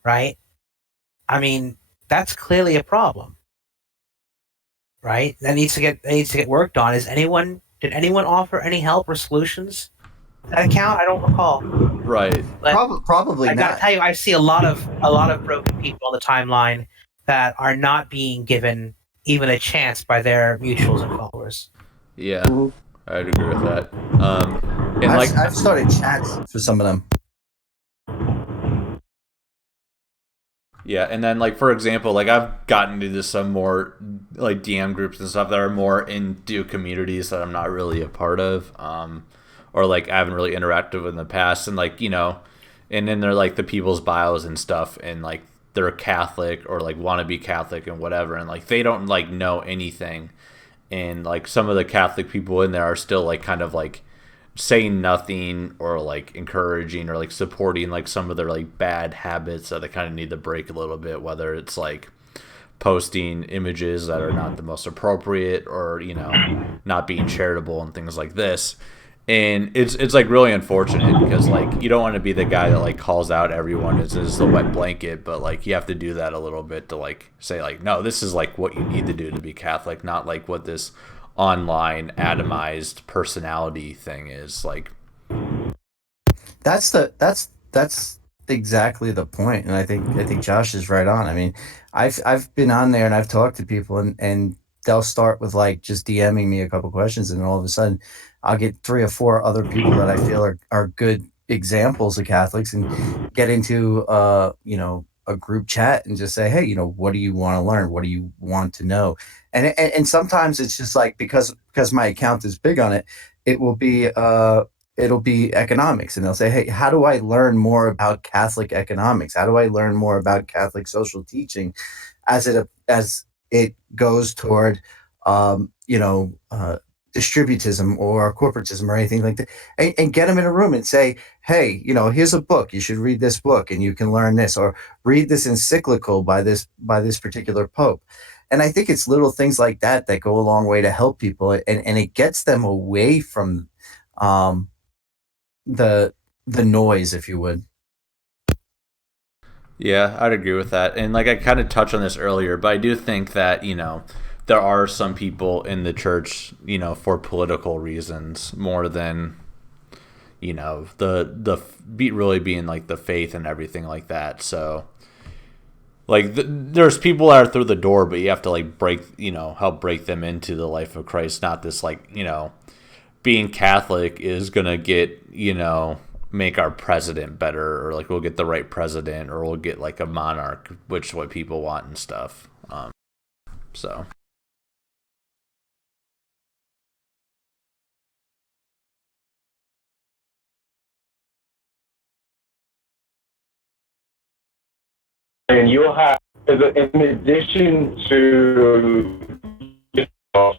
right? I mean, that's clearly a problem, right? That needs to get worked on. Did anyone offer any help or solutions to that account? I don't recall. Right. Probably I not. gotta tell you, I see a lot of broken people on the timeline that are not being given even a chance by their mutuals and followers. Yeah, Mhm. I'd agree with that. And like, I've started chats for some of them. yeah, and then like for example, like I've gotten into some more like DM groups and stuff that are more into communities that I'm not really a part of, or like I haven't really interacted with in the past, and like and then they're like the people's bios and stuff, and like they're Catholic or like want to be Catholic and whatever, and like they don't like know anything, and like some of the Catholic people in there are still like kind of like saying nothing or like encouraging or like supporting like some of their like bad habits that they kind of need to break a little bit, whether it's like posting images that are not the most appropriate or not being charitable and things like this. And it's like really unfortunate because like you don't want to be the guy that like calls out everyone as the wet blanket, but like you have to do that a little bit to like say like, no, this is like what you need to do to be Catholic, not like what this online atomized personality thing is like. That's exactly the point, and I think Josh is right on. I mean, I've been on there and I've talked to people, and they'll start with like just DMing me a couple questions, and then all of a sudden, I'll get 3 or 4 other people that I feel are good examples of Catholics, and get into a group chat and just say, hey, what do you want to learn? What do you want to know? And sometimes it's just like because my account is big on it, it will be it'll be economics, and they'll say, hey, how do I learn more about Catholic economics? How do I learn more about Catholic social teaching as it goes toward distributism or corporatism or anything like that, and get them in a room and say, hey, here's a book, you should read this book and you can learn this, or read this encyclical by this particular pope. And I think it's little things like that that go a long way to help people, and it gets them away from um, the noise, if you would. Yeah, I'd agree with that. And like I kind of touched on this earlier, but I do think that, there are some people in the church, for political reasons more than, the be really being like the faith and everything like that. So like there's people that are through the door, but you have to like help break them into the life of Christ, not this like, being Catholic is gonna get, make our president better, or like we'll get the right president, or we'll get like a monarch, which is what people want and stuff. So and you'll have, in addition to, you know,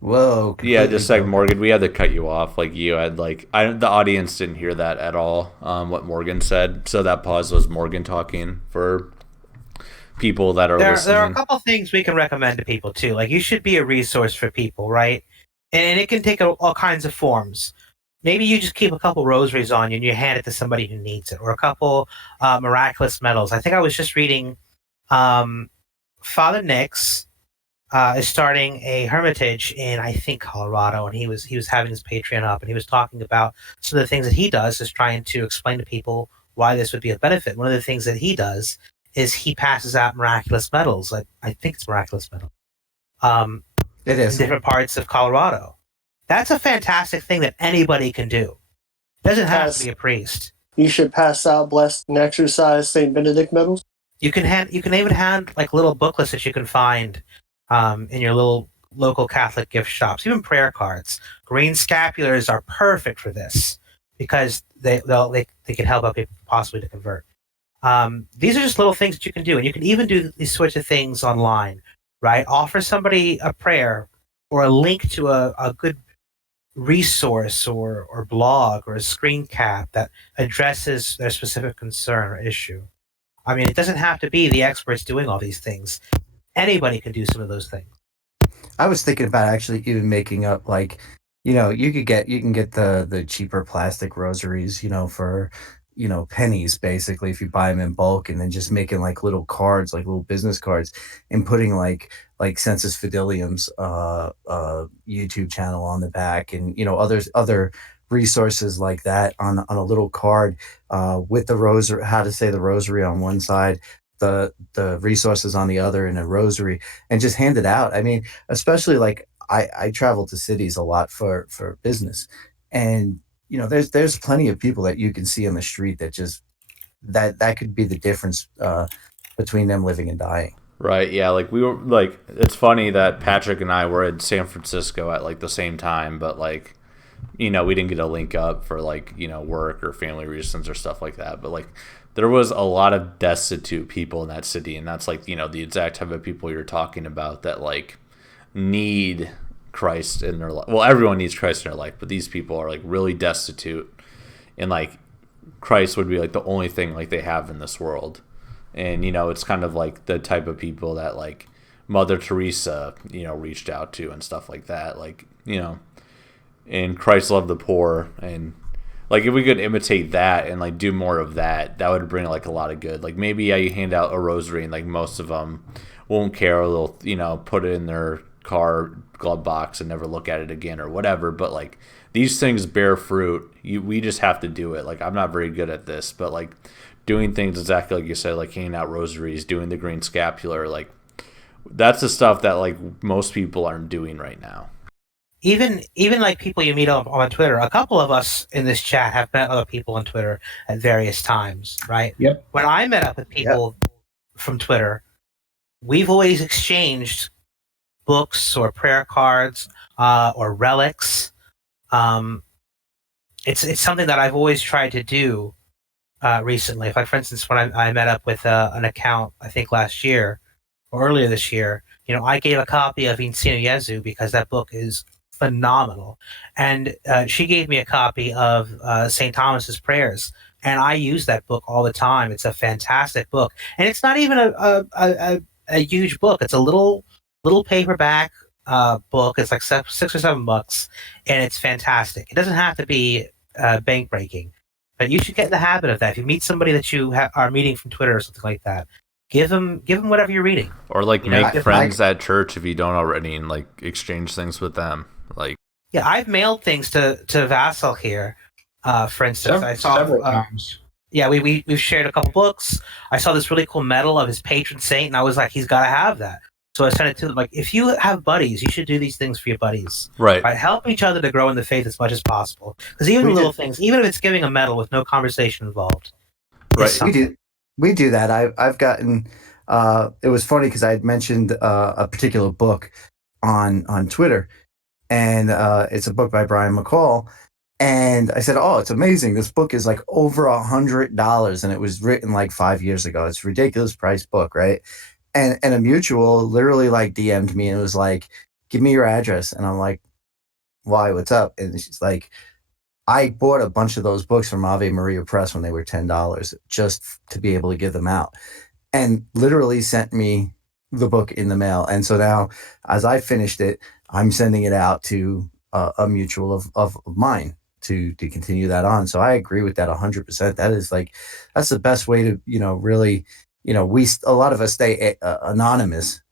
Whoa. yeah, just like completely. Morgan, we had to cut you off. Like you had like the audience didn't hear that at all. What Morgan said, so that pause was Morgan talking for people that are There are a listening. couple things we can recommend to people too. Like you should be a resource for people, right? And it can take all kinds of forms. Maybe you just keep a couple rosaries on you and you hand it to somebody who needs it, or a couple miraculous medals. I think I was just reading um, Father Nix is starting a hermitage in, I think, Colorado, and he was having his Patreon up, and he was talking about some of the things that he does is trying to explain to people why this would be a benefit. One of the things that he does is he passes out miraculous medals. I think it's miraculous medal. Um, It in is. different parts of Colorado. That's a fantastic thing that anybody can do. It doesn't have to be a priest. You should pass out blessed and exercise Saint Benedict medals. You can even hand like little booklets that you can find in your little local Catholic gift shops, even prayer cards. Green scapulars are perfect for this because they can help out people possibly to convert. These are just little things that you can do, and you can even do these sorts of things online, right? Offer somebody a prayer or a link to a good resource or blog or a screen cap that addresses their specific concern or issue. I mean, it doesn't have to be the experts doing all these things. Anybody can do some of those things. I was thinking about actually even making up like, you can get the cheaper plastic rosaries, for pennies basically if you buy them in bulk, and then just making like little cards, like little business cards, and putting like Sensus Fidelium's YouTube channel on the back, and other resources like that on a little card, with the rosary, how to say the rosary on one side, the resources on the other in a rosary and just hand it out. I mean, especially like I travel to cities a lot for business, and there's plenty of people that you can see on the street that just that could be the difference between them living and dying. Right, yeah, like we were like it's funny that Patrick and I were in San Francisco at like the same time, but like we didn't get a link up for like, work or family reasons or stuff like that. But like there was a lot of destitute people in that city, and that's like, the exact type of people you're talking about that like need Christ in their life. Well, everyone needs Christ in their life, but these people are like really destitute, and like Christ would be like the only thing like they have in this world. And it's kind of like the type of people that like Mother Teresa reached out to and stuff like that, like and Christ loved the poor. And like if we could imitate that and like do more of that, that would bring like a lot of good. Like maybe you hand out a rosary and like most of them won't care, or they'll put it in their car glove box and never look at it again or whatever. But like these things bear fruit. We just have to do it. Like I'm not very good at this, but like doing things exactly like you said, like handing out rosaries, doing the green scapular, like that's the stuff that like most people aren't doing right now. Even like people you meet on Twitter, a couple of us in this chat have met other people on Twitter at various times, right? Yep. When I met up with people from Twitter, we've always exchanged books or prayer cards or relics. It's something that I've always tried to do recently. Like, for instance, when I met up with an account, I think last year or earlier this year, I gave a copy of Ensino Jesu because that book is phenomenal. And she gave me a copy of St. Thomas's Prayers, and I use that book all the time. It's a fantastic book. And it's not even a huge book. It's a little paperback book. It's like $6 or $7, and it's fantastic. It doesn't have to be bank breaking, but you should get in the habit of that. If you meet somebody that you are meeting from Twitter or something like that, give them whatever you're reading. Or like make friends at church if you don't already, and like exchange things with them. Like I've mailed things to Vassal here. For instance, I saw several times. Yeah, we've shared a couple books. I saw this really cool medal of his patron saint, and I was like, he's got to have that. So I sent it to them. Like, if you have buddies, you should do these things for your buddies. Right. Help each other to grow in the faith as much as possible. Because even little things, even if it's giving a medal with no conversation involved. Right. We do that. I've gotten. It was funny because I had mentioned a particular book on Twitter, and it's a book by Brian McCall. And I said, "Oh, it's amazing! This book is like over $100, and it was written like 5 years ago. It's a ridiculous price book, right?" And a mutual literally like DM'd me and was like, "Give me your address." And I'm like, "Why? What's up?" And she's like, "I bought a bunch of those books from Ave Maria Press when they were $10 just to be able to give them out," and literally sent me the book in the mail. And so now, as I finished it, I'm sending it out to a mutual of mine to continue that on. So I agree with that 100%. That is like, that's the best way to, really, a lot of us stay anonymous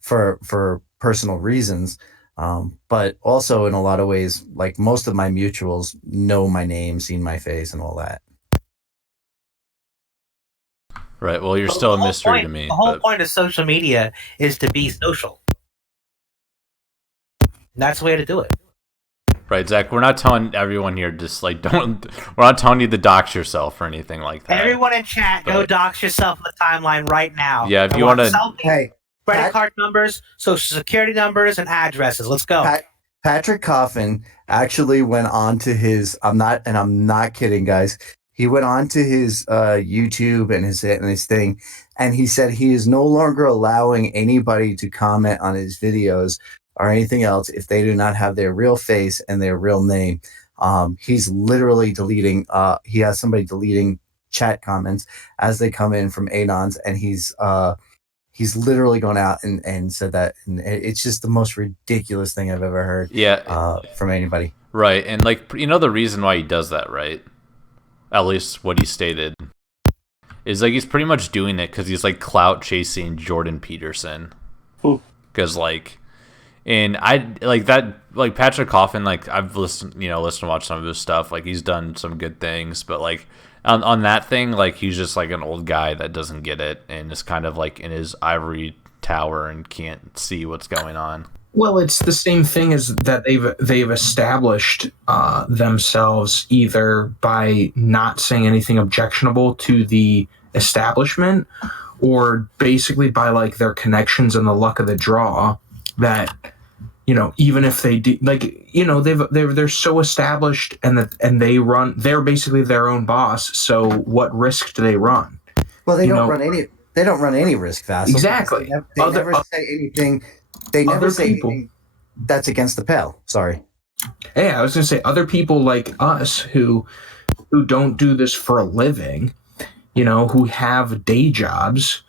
for personal reasons. But also in a lot of ways, like most of my mutuals know my name, seen my face and all that. Right. Well, you're still a mystery to me. The whole point of social media is to be social. And that's the way to do it. Right, Zach. We're not telling everyone here just like don't. We're not telling you to dox yourself or anything like that. Everyone in chat, go dox yourself in the timeline right now. Yeah, if you want to. Hey, credit card numbers, social security numbers, and addresses. Let's go. Patrick Coffin actually went on to his. I'm not kidding, guys. He went on to his YouTube and his thing, and he said he is no longer allowing anybody to comment on his videos or anything else if they do not have their real face and their real name. He's literally deleting. He has somebody deleting chat comments as they come in from anons, and he's literally gone out and said that, and it's just the most ridiculous thing I've ever heard. Yeah, from anybody. Right, and like the reason why he does that, right? At least what he stated is like he's pretty much doing it because he's like clout chasing Jordan Peterson. Because like, and I like that, like Patrick Coffin, like I've listened to watch some of his stuff. Like he's done some good things, but like on that thing, like he's just like an old guy that doesn't get it and is kind of like in his ivory tower and can't see what's going on. Well, it's the same thing as that they've established themselves either by not saying anything objectionable to the establishment, or basically by like their connections and the luck of the draw. That, you know, even if they do, like, you know, they're so established and they're basically their own boss. So what risk do they run? Well, they don't run any risk, Vassal. Exactly. They never say anything. They never say anything that's against the pale. Sorry. Yeah, I was going to say other people like us who don't do this for a living, you know, who have day jobs,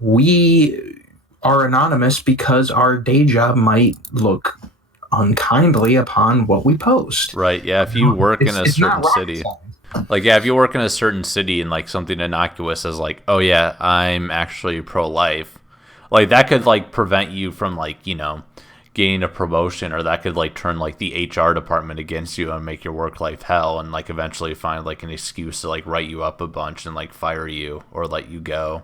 we are anonymous because our day job might look unkindly upon what we post. Right. Yeah. If you work in a certain city, like, yeah, if you work in a certain city and like something innocuous as like, oh yeah, I'm actually pro-life, like that could like prevent you from like, you know, gaining a promotion, or that could like turn like the HR department against you and make your work life hell, and like eventually find like an excuse to like write you up a bunch and like fire you or let you go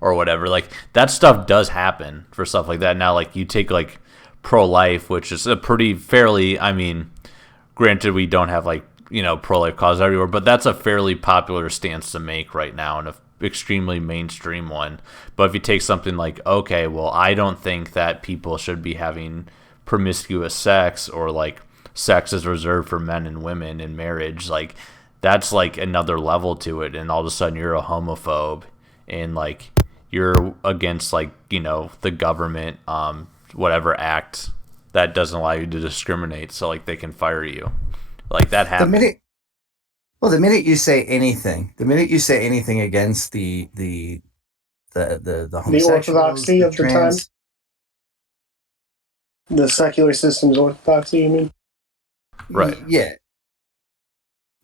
or whatever. Like that stuff does happen for stuff like that. Now, like you take like pro-life, which is a pretty fairly, I mean, granted we don't have like, you know, pro-life cause everywhere, but that's a fairly popular stance to make right now, and a extremely mainstream one. But if you take something like, okay, well, I don't think that people should be having promiscuous sex, or like sex is reserved for men and women in marriage, like that's like another level to it, and all of a sudden you're a homophobe and like you're against like, you know, the government whatever act that doesn't allow you to discriminate, so like they can fire you. Like that happens. The minute you say anything against the homosexuals, the orthodoxy of the time, the secular system's orthodoxy, you mean? Right. Yeah.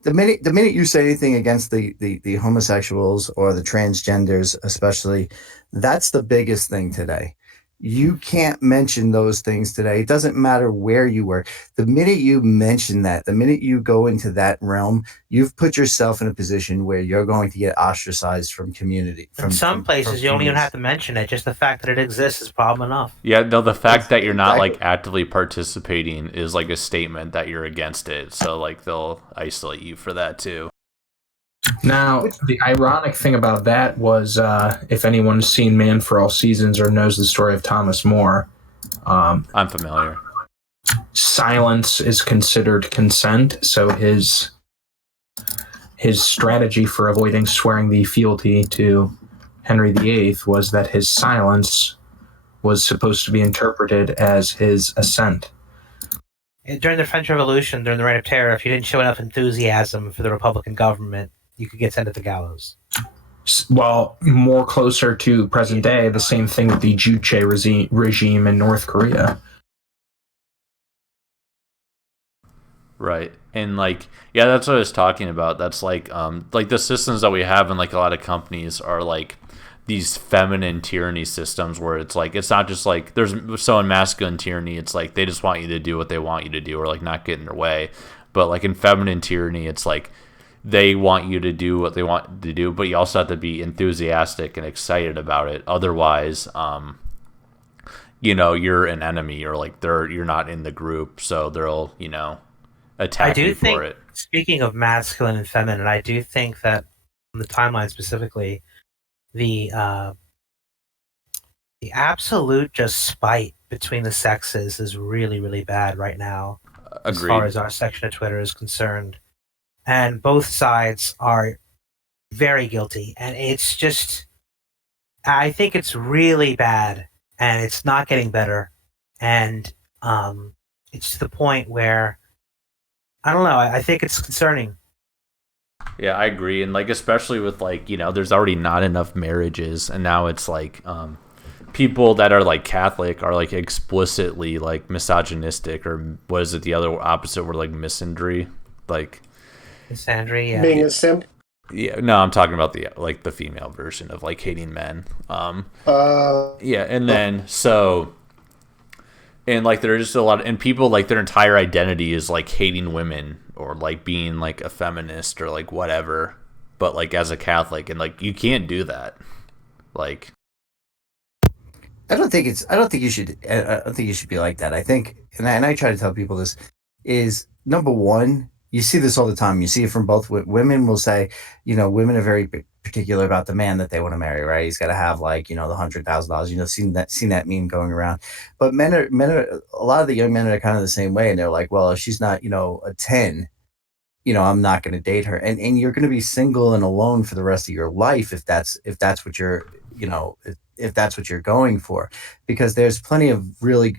The minute you say anything against the homosexuals or the transgenders, especially, that's the biggest thing today. You can't mention those things today. It doesn't matter where you work. The minute you mention that, the minute you go into that realm, you've put yourself in a position where you're going to get ostracized from community. In some places, you don't even have to mention it. Just the fact that it exists is problem enough. Yeah, no, the fact that you're not like actively participating is like a statement that you're against it. So like they'll isolate you for that too. Now, the ironic thing about that was, if anyone's seen Man for All Seasons or knows the story of Thomas More, I'm familiar. Silence is considered consent, so his strategy for avoiding swearing the fealty to Henry VIII was that his silence was supposed to be interpreted as his assent. During the French Revolution, during the Reign of Terror, if you didn't show enough enthusiasm for the Republican government, you could get sent to the gallows. Well, more closer to present day, the same thing with the Juche regime in North Korea. Right. And like, yeah, that's what I was talking about. That's like the systems that we have in like a lot of companies are like these feminine tyranny systems where it's like, it's not just like there's so in masculine tyranny, it's like they just want you to do what they want you to do, or like not get in their way. But like in feminine tyranny, it's like they want you to do what they want to do, but you also have to be enthusiastic and excited about it. Otherwise, you know, you're an enemy, or like you're not in the group, so they'll, you know, attack you for it. Speaking of masculine and feminine, I do think that on the timeline specifically, the absolute just spite between the sexes is really, really bad right now. Agreed. As far as our section of Twitter is concerned. And both sides are very guilty. And it's just, I think it's really bad, and it's not getting better. And it's to the point where, I don't know, I think it's concerning. Yeah, I agree. And like, especially with like, you know, there's already not enough marriages, and now it's like people that are like Catholic are like explicitly like misogynistic, or what is it, the other opposite word, like misandry, like Misandry, yeah. Being a simp. Yeah, no, I'm talking about the female version of like hating men. Yeah, and then so, and like there's just a lot of, and people like their entire identity is like hating women, or like being like a feminist, or like whatever. but like as a Catholic, and like you can't do that. Like, I don't think it's. I don't think you should. I don't think you should be like that. I think, and I try to tell people this is number one. You see this all the time. You see it from both women. Will say, women are very particular about the man that they want to marry. Right? He's got to have like the $100,000. Seen that meme going around. But men are a lot of the young men are kind of the same way, and they're like, well, if she's not a 10. I'm not going to date her, and you're going to be single and alone for the rest of your life if that's what you're if that's what you're going for, because there's plenty of really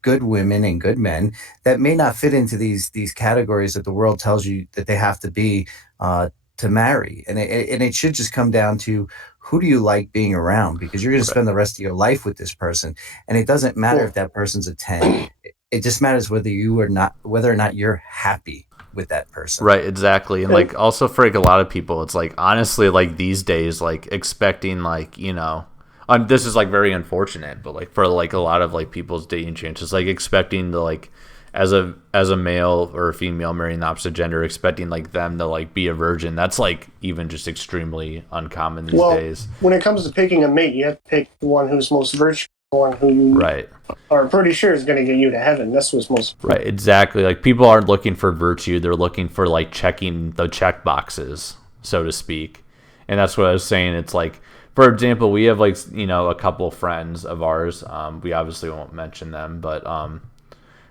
good women and good men that may not fit into these categories that the world tells you that they have to be to marry, and it should just come down to who do you like being around, because you're going to spend the rest of your life with this person, and it doesn't matter if that person's a 10. It just matters whether or not you're happy with that person. Right, exactly. And like also for like a lot of people, it's like honestly like these days, like expecting like this is like very unfortunate, but like for like a lot of like people's dating chances, like expecting to like as a male or a female marrying the opposite gender, expecting like them to like be a virgin, that's like even just extremely uncommon these days. When it comes to picking a mate, you have to pick the one who's most virtuous, the one who you are pretty sure is going to get you to heaven. That's what's most important. Right, exactly. Like people aren't looking for virtue, they're looking for like checking the check boxes, so to speak. And that's what I was saying. It's like, for example, we have like a couple of friends of ours, we obviously won't mention them, but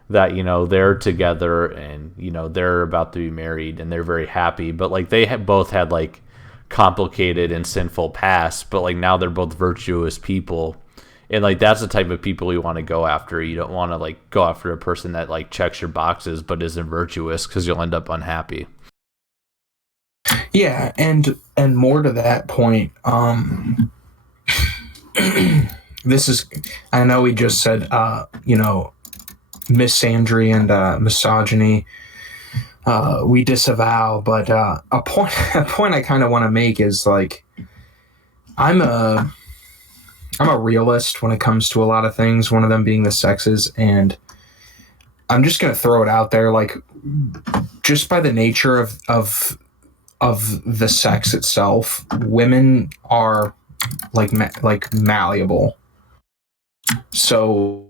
that they're together and they're about to be married and they're very happy, but like they have both had like complicated and sinful past, but like now they're both virtuous people, and like that's the type of people you want to go after. You don't want to like go after a person that like checks your boxes but isn't virtuous, because you'll end up unhappy. Yeah, and more to that point, this is, I know we just said misandry and misogyny we disavow, but a point I kind of want to make is like I'm a realist when it comes to a lot of things, one of them being the sexes, and I'm just going to throw it out there, like just by the nature of the sex itself, women are like malleable. So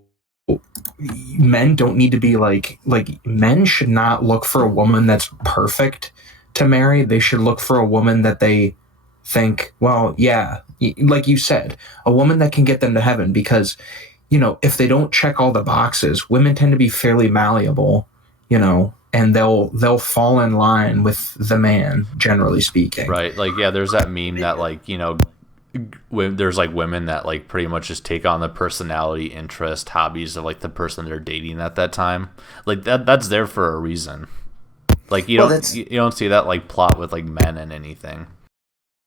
men don't need to be like men should not look for a woman that's perfect to marry. They should look for a woman that they think, well, yeah, like you said, a woman that can get them to heaven, because if they don't check all the boxes, women tend to be fairly malleable, and they'll fall in line with the man, generally speaking. Right. Like, yeah, there's that meme that like there's like women that like pretty much just take on the personality, interest, hobbies of like the person they're dating at that time. Like that's there for a reason. Like you don't see that like plot with like men and anything.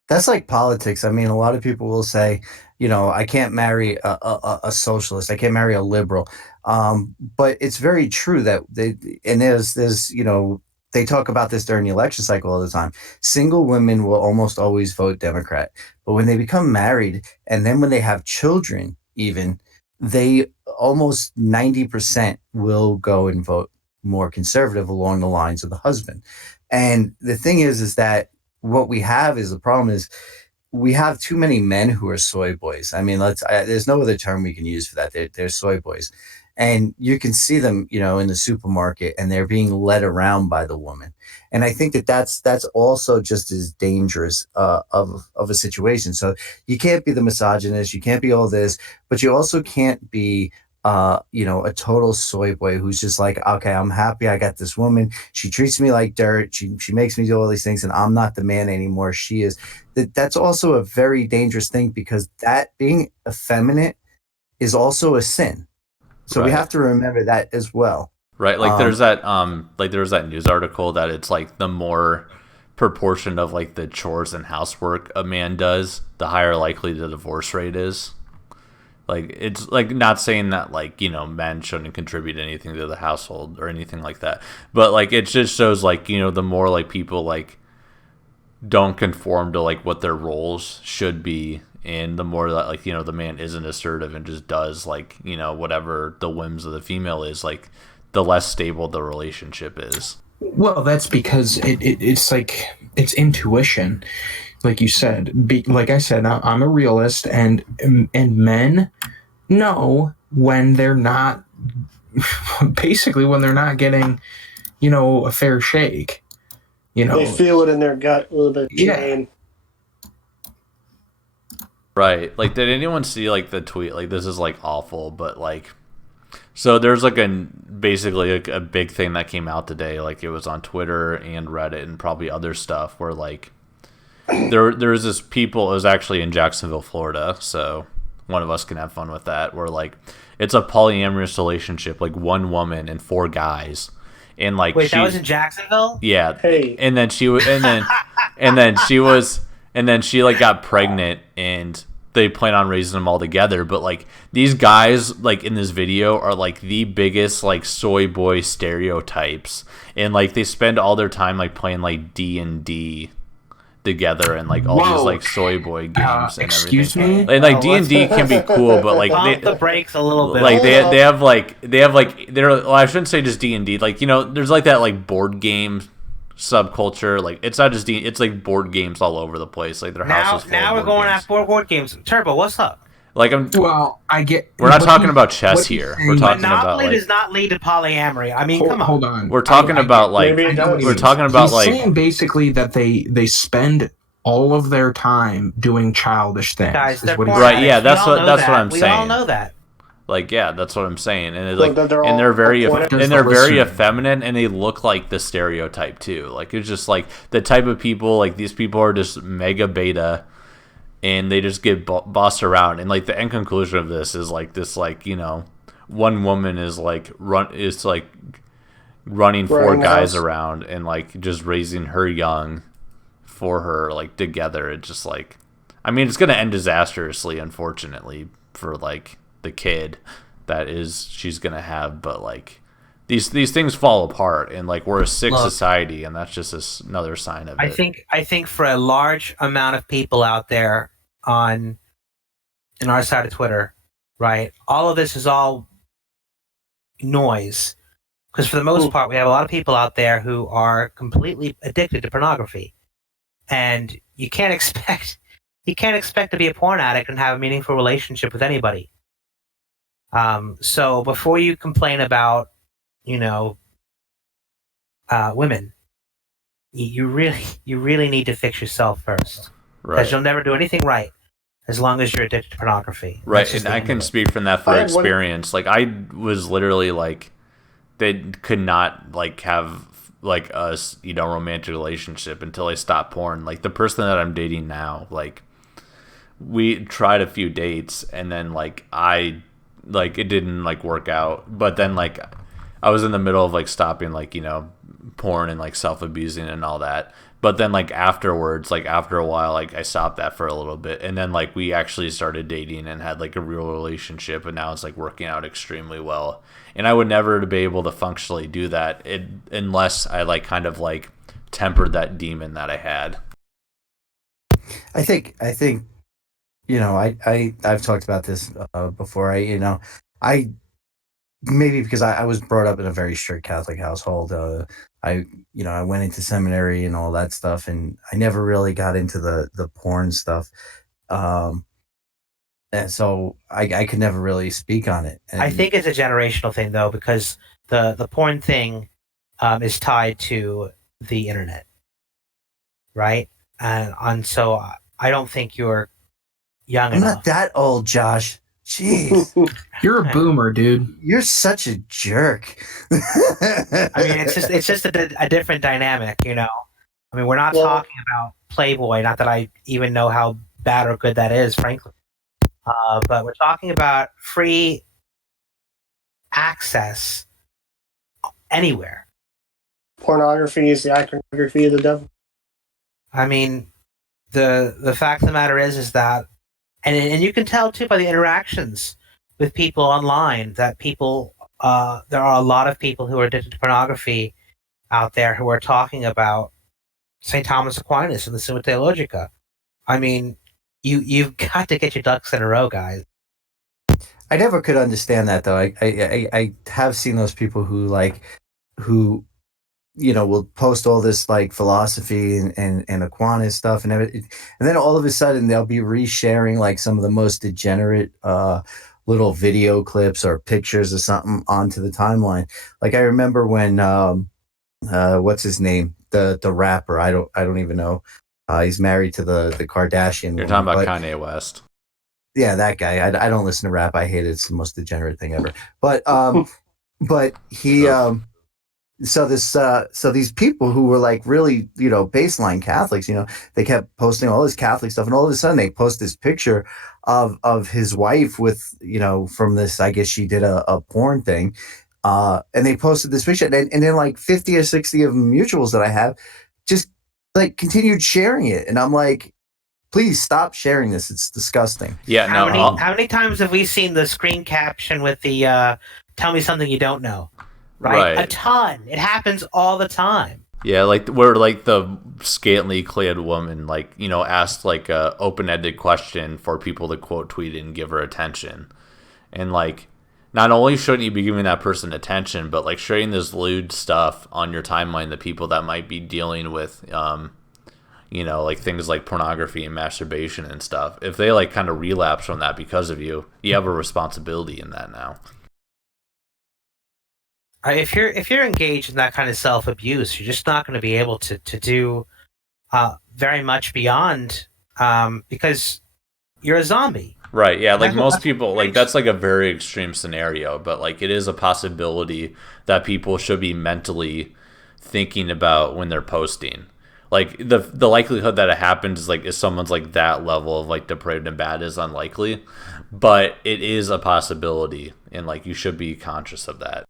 That's like politics. I mean, a lot of people will say, I can't marry a socialist. I can't marry a liberal. But it's very true that there's they talk about this during the election cycle all the time. Single women will almost always vote Democrat. But when they become married, and then when they have children, even, they almost 90% will go and vote more conservative along the lines of the husband. And the thing is that what we have is the problem is we have too many men who are soy boys. I mean, there's no other term we can use for that. They're soy boys. And you can see them, in the supermarket, and they're being led around by the woman. And I think that's also just as dangerous of a situation. So you can't be the misogynist, you can't be all this, but you also can't be a total soy boy who's just like, okay, I'm happy I got this woman. She treats me like dirt. She makes me do all these things, and I'm not the man anymore. She is. That's also a very dangerous thing, because that being effeminate is also a sin. So we have to remember that as well. Right. Like there's that news article that it's like the more proportion of like the chores and housework a man does, the higher likely the divorce rate is. Like it's like not saying that like, men shouldn't contribute anything to the household or anything like that. But like it just shows like, the more like people like don't conform to like what their roles should be, and the more that like the man isn't assertive and just does like whatever the whims of the female is, like the less stable the relationship is. Well, that's because it's like it's intuition, like you said. Like I said, I'm a realist, and men know when they're not, basically when they're not getting, a fair shake. They feel it in their gut, a little bit of Yeah. shame. Right. Like, did anyone see like the tweet? Like, this is like awful, but like, so there's like basically a big thing that came out today. Like, it was on Twitter and Reddit and probably other stuff where like there's this people. It was actually in Jacksonville, Florida. So one of us can have fun with that. Where like it's a polyamorous relationship, like one woman and four guys, and like Wait, that was in Jacksonville? yeah. Hey. And then she was, and then she like got pregnant, and they plan on raising them all together. But like these guys, like in this video, are like the biggest like soy boy stereotypes, and like they spend all their time like playing like D&D together and like all these Whoa. like soy boy games and Excuse everything. me? And like D&D can be cool, but like Pump the brakes a little bit. like they have like they're, well, I shouldn't say just D&D, like, there's like that like board game subculture. Like, it's not just it's like board games all over the place. Like, their now, house is full now of we're board going games. after board games. Turbo, what's up? Like, Well, I get. we're not what talking he- about chess what he's here. saying- We're talking about Monopoly like does not lead to polyamory. I mean, Hold, come on. hold on. we're talking about like Maybe it does. we're talking about He's like saying basically that they spend all of their time doing childish things. Guys, is they're what he's porn Right, addicts. yeah, We that's all what- know that's what that. I'm We all saying. know that. Like, yeah, that's what I'm saying. And it's Well, like, that they're and all they're very, porn addicts. and they're very Listen. effeminate, and they look like the stereotype too. Like, it's just like the type of people. Like, these people are just mega beta, and they just get bossed around. And like the end conclusion of this is like this, like, one woman is like running four Running the guys house. around and like just raising her young for her, like, together. It's just like, I mean, it's gonna end disastrously, unfortunately, for like the kid that she's gonna have. But like these things fall apart, and like we're a sick Look, society, and that's just another sign of I it. think for a large amount of people out there in our side of Twitter, right? All of this is all noise. Because for the most part, we have a lot of people out there who are completely addicted to pornography. And you can't expect to be a porn addict and have a meaningful relationship with anybody. So before you complain about, women, you really need to fix yourself first, because Right. you'll never do anything right as long as you're addicted to pornography. Right, That's just and the I end can of it. speak from that for I had one- experience. Like, I was literally like, they could not like have like us, romantic relationship until I stopped porn. Like, the person that I'm dating now, like, we tried a few dates, and then like it didn't like work out. But then like I was in the middle of like stopping like, porn and like self-abusing and all that. But then like afterwards, like after a while, like I stopped that for a little bit, and then like we actually started dating and had like a real relationship, and now it's like working out extremely well. And I would never be able to functionally do that unless I like kind of like tempered that demon that I had. I think I've talked about this before. I maybe because I was brought up in a very strict Catholic household. I went into seminary and all that stuff, and I never really got into the porn stuff. And so I could never really speak on it. And I think it's a generational thing, though, because the porn thing is tied to the internet, right? And so I don't think you're young I'm enough. not that old, Josh. Jeez, You're a boomer, dude. you're such a jerk. I mean, it's just a different dynamic, I mean, we're not Well- talking about Playboy. Not that I even know how bad or good that is, frankly. But we're talking about free access anywhere. Pornography is the iconography of the devil. I mean, the fact of the matter is that, and you can tell too by the interactions with people online that people, there are a lot of people who are addicted to pornography out there who are talking about St. Thomas Aquinas and the Summa Theologica. I mean, you've got to get your ducks in a row, guys. I never could understand that though. I have seen those people who will post all this like philosophy and Aquinas stuff and everything, and then all of a sudden they'll be resharing like some of the most degenerate little video clips or pictures or something onto the timeline. Like I remember when what's his name, the rapper, I don't even know, he's married to the Kardashian. You're woman, talking about but Kanye West. yeah, that guy. I don't listen to rap. I hate it. It's the most degenerate thing ever. But he so these people who were like really, baseline Catholics, they kept posting all this Catholic stuff, and all of a sudden they post this picture of his wife with, from this, I guess she did a porn thing, and they posted this picture, and then like 50 or 60 of mutuals that I have just like continued sharing it, and I'm like, please stop sharing this. It's disgusting. Yeah, How many times have we seen the screen caption with the "Tell me something you don't know"? Right? A ton. It happens all the time. Yeah, like where like the scantily clad woman asked like a open-ended question for people to quote tweet and give her attention, and like not only shouldn't you be giving that person attention, but like sharing this lewd stuff on your timeline to people that might be dealing with like things like pornography and masturbation and stuff. If they like kind of relapse from that because of you, you have a responsibility in that now. If you're engaged in that kind of self abuse, you're just not going to be able to do very much beyond because you're a zombie. Right, yeah, like most people, like that's like a very extreme scenario, but like it is a possibility that people should be mentally thinking about when they're posting. Like the likelihood that it happens is like if someone's like that level of like depraved and bad is unlikely, but it is a possibility, and like you should be conscious of that.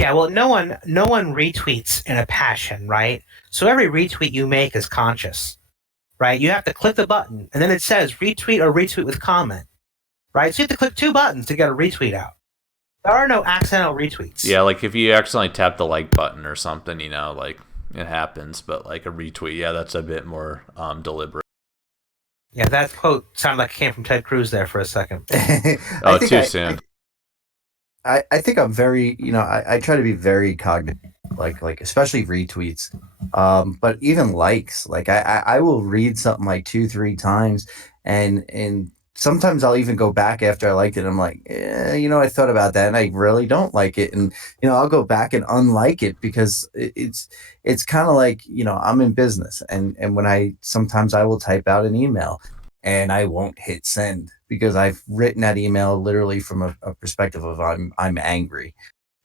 Yeah, well, no one retweets in a passion, right? So every retweet you make is conscious, right? You have to click the button, and then it says retweet or retweet with comment, right? So you have to click 2 buttons to get a retweet out. There are no accidental retweets. Yeah, like if you accidentally tap the like button or something, like it happens, but like a retweet, yeah, that's a bit more deliberate. Yeah, that quote sounded like it came from Ted Cruz there for a second. Oh, too soon. I think I'm very, I try to be very cognizant, like especially retweets, but even likes. Like I will read something like 2-3 times, and sometimes I'll even go back after I liked it. And I'm like, I thought about that, and I really don't like it, and I'll go back and unlike it because it's kind of like I'm in business, and when sometimes I will type out an email, and I won't hit send because I've written that email literally from a perspective of I'm angry,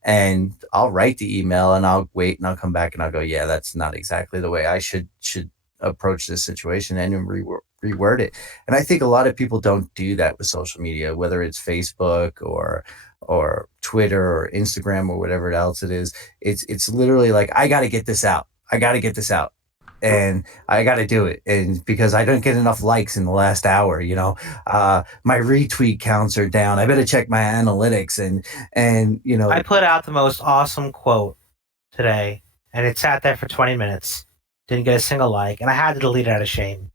and I'll write the email and I'll wait and I'll come back and I'll go, yeah, that's not exactly the way I should approach this situation, and then reword it. And I think a lot of people don't do that with social media, whether it's Facebook or Twitter or Instagram or whatever else it is. It's literally like, I got to get this out. And I got to do it. And because I don't get enough likes in the last hour, my retweet counts are down. I better check my analytics and I put out the most awesome quote today, and it sat there for 20 minutes. Didn't get a single like, and I had to delete it out of shame.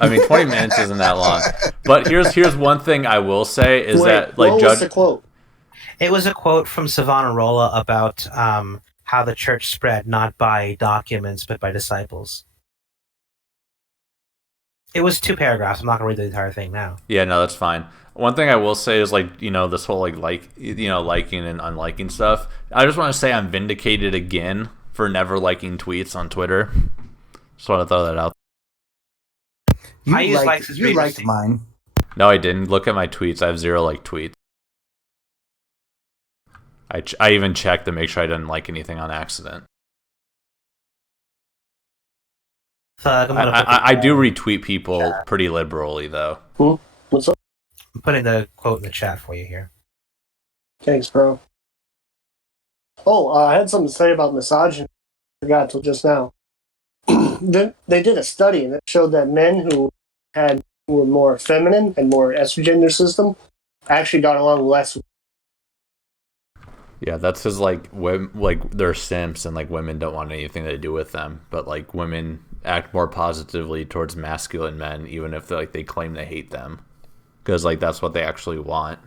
I mean, 20 minutes isn't that long. But here's one thing I will say is that like, what was the quote? It was a quote from Savonarola about how the church spread not by documents but by disciples. It was 2 paragraphs. I'm not gonna read the entire thing now. Yeah, no, that's fine. One thing I will say is this whole liking and unliking stuff. I just want to say I'm vindicated again for never liking tweets on Twitter. Just want to throw that out. I use likes as you liked mine. No, I didn't. Look at my tweets. I have 0 like tweets. I even checked to make sure I didn't like anything on accident. I do retweet people pretty liberally, though. What's up? I'm putting the quote in the chat for you here. Thanks, bro. Oh, I had something to say about misogyny. I forgot till just now. They did a study, and it showed that men who were more feminine and more estrogen in their system actually got along less. Yeah, that's because they're simps and like women don't want anything to do with them, but like women act more positively towards masculine men even if they claim they hate them, because like that's what they actually want.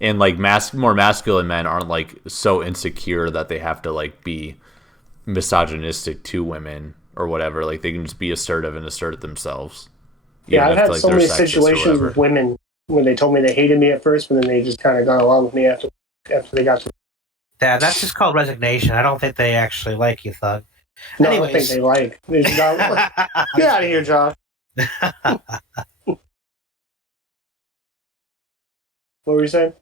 and like more masculine men aren't like so insecure that they have to like be misogynistic to women or whatever. Like they can just be assertive and assert it themselves. Yeah, I've had like, so they're many sexist or situations whatever. with women when they told me they hated me at first, but then they just kind of got along with me after they got to. Yeah, that's just called resignation. I don't think they actually like you, Thug. No, Anyways. I don't think they like. They just got, get out of here, Josh. What were you saying?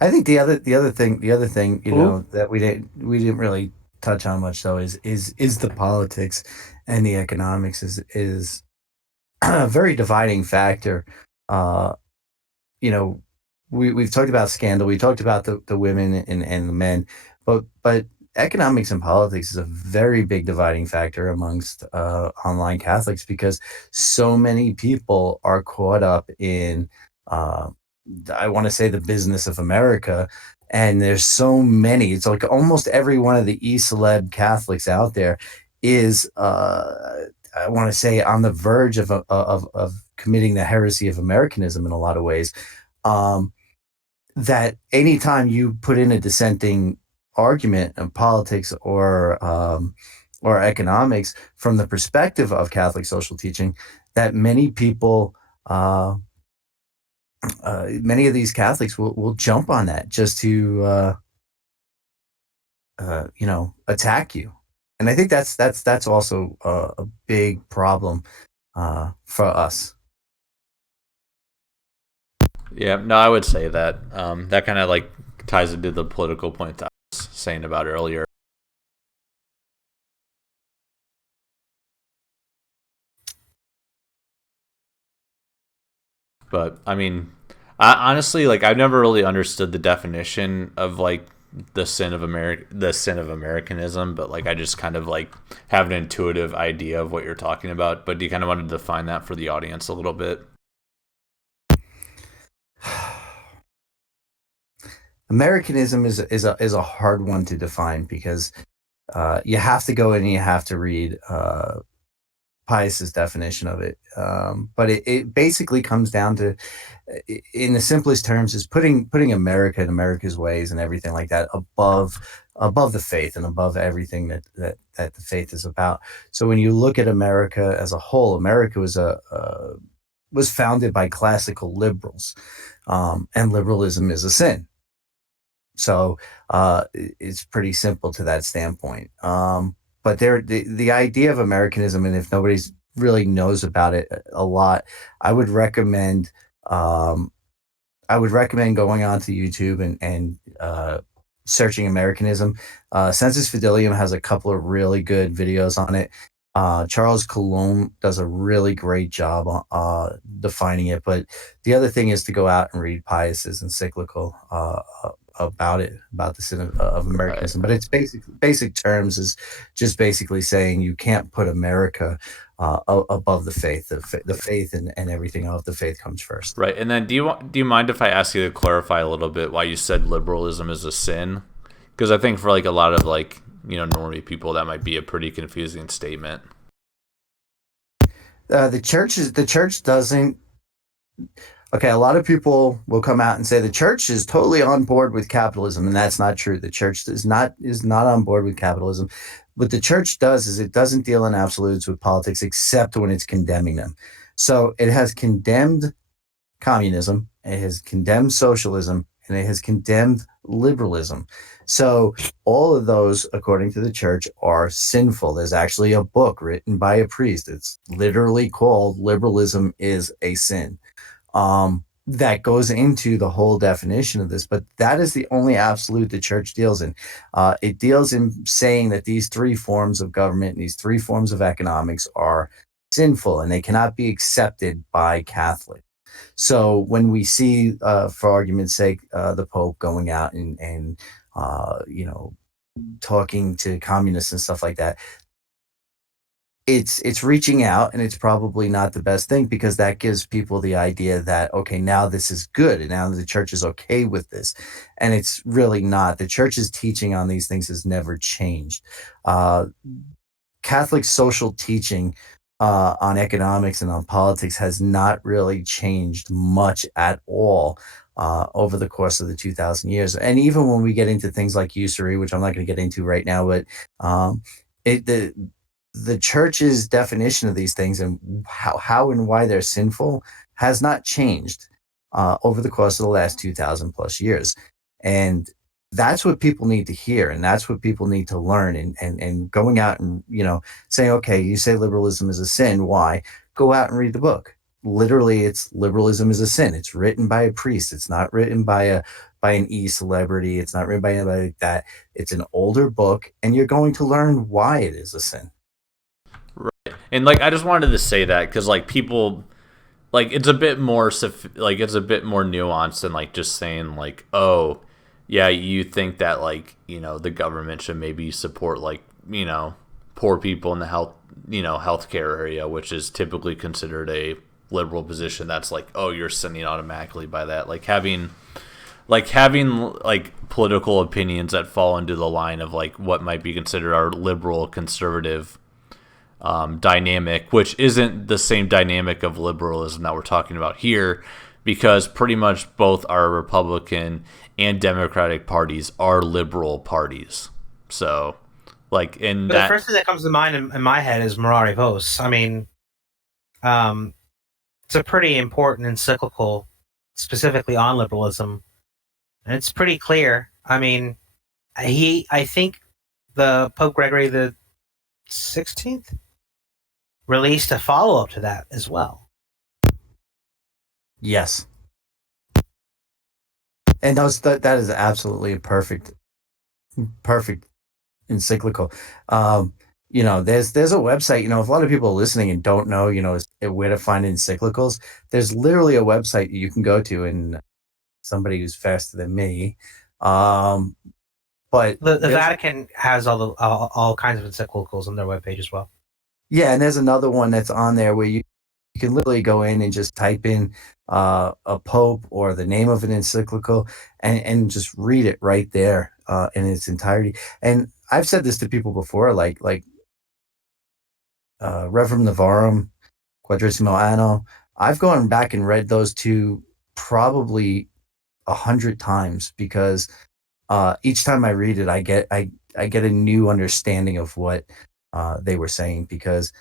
I think the other thing you know that we didn't really touch on much though is the politics and the economics is a very dividing factor. You know, we've talked about scandal, we talked about the women and the men, but economics and politics is a very big dividing factor amongst online Catholics because so many people are caught up in I want to say the business of America, and there's so many. It's like almost every one of the e-celeb Catholics out there is I want to say on the verge of committing the heresy of Americanism in a lot of ways. That anytime you put in a dissenting argument in politics or economics from the perspective of Catholic social teaching, that many people, many of these Catholics will jump on that just to attack you, and I think that's also a big problem for us. Yeah, no, I would say that. That kind of like ties into the political point that I was saying about earlier. But I mean, honestly, like I've never really understood the definition of like the sin of Americanism, but like I just kind of like have an intuitive idea of what you're talking about. But do you kind of want to define that for the audience a little bit? Americanism is a hard one to define because you have to go in and you have to read Pius's definition of it. But it basically comes down to, in the simplest terms, is putting America and America's ways and everything like that above the faith and above everything that the faith is about. So when you look at America as a whole, America was founded by classical liberals, and liberalism is a sin. So it's pretty simple to that standpoint. But the idea of Americanism, and if nobody's really knows about it a lot, I would recommend going onto YouTube and searching Americanism. Sensus Fidelium has a couple of really good videos on it. Charles Coulomb does a really great job defining it. But the other thing is to go out and read Pius's encyclical about the sin of Americanism. Right. But its basic terms is just basically saying you can't put America above the faith. The faith and everything of the faith comes first. Right. And then do you mind if I ask you to clarify a little bit why you said liberalism is a sin? Because I think for like a lot of like, normie people, that might be a pretty confusing statement. The church doesn't. Okay, a lot of people will come out and say the church is totally on board with capitalism, and that's not true. The church is not on board with capitalism. What the church does is it doesn't deal in absolutes with politics except when it's condemning them. So it has condemned communism, it has condemned socialism, and it has condemned liberalism. So all of those, according to the church, are sinful. There's actually a book written by a priest. It's literally called Liberalism is a Sin. That goes into the whole definition of this, but that is the only absolute the church deals in. It deals in saying that these three forms of government, these three forms of economics are sinful and they cannot be accepted by Catholics. So when we see, for argument's sake, the Pope going out and talking to communists and stuff like that, it's reaching out, and it's probably not the best thing because that gives people the idea that, okay, now this is good and now the church is okay with this. And it's really not. The church's teaching on these things has never changed. Catholic social teaching on economics and on politics has not really changed much at all over the course of the 2000 years. And even when we get into things like usury, which I'm not going to get into right now, but it the church's definition of these things and how and why they're sinful has not changed over the course of the last 2000 plus years. And that's what people need to hear, and that's what people need to learn, and going out and, saying, okay, you say liberalism is a sin. Why? Go out and read the book. Literally, it's liberalism is a sin. It's written by a priest. It's not written by an e-celebrity. It's not written by anybody like that. It's an older book, and you're going to learn why it is a sin. Right. And like I just wanted to say that because like people like it's a bit more it's a bit more nuanced than like just saying like, oh yeah, you think that like, the government should maybe support like, poor people in the healthcare area, which is typically considered a liberal position. That's like, oh, you're sinning automatically by that. Like having political opinions that fall into the line of like what might be considered our liberal conservative dynamic, which isn't the same dynamic of liberalism that we're talking about here, because pretty much both our Republican and Democratic parties are liberal parties. So, like the first thing that comes to mind in my head is Morari Vos. I mean, it's a pretty important encyclical, specifically on liberalism, and it's pretty clear. I mean, I think the Pope Gregory the 16th released a follow-up to that as well. Yes. And that is absolutely a perfect encyclical. There's a website, if a lot of people are listening and don't know, where to find encyclicals, there's literally a website you can go to, and somebody who's faster than me. But the Vatican has all kinds of encyclicals on their webpage as well. Yeah, and there's another one that's on there where you can literally go in and just type in a pope or the name of an encyclical and just read it right there in its entirety. And I've said this to people before, like Rerum Novarum, Quadrasimo Anno. I've gone back and read those two probably 100 times because each time I read it, I get a new understanding of what they were saying, because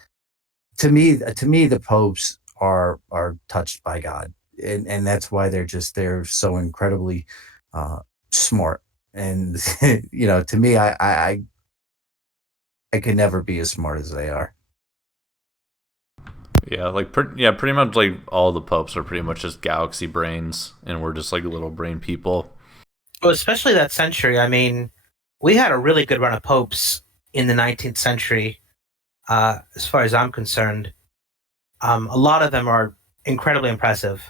to me the popes are touched by God, and that's why they're so incredibly smart. And to me, I could never be as smart as they are. Yeah, pretty much like all the popes are pretty much just galaxy brains, and we're just like little brain people. Well, especially that century. I mean, we had a really good run of popes in the 19th century. As far as I'm concerned, a lot of them are incredibly impressive.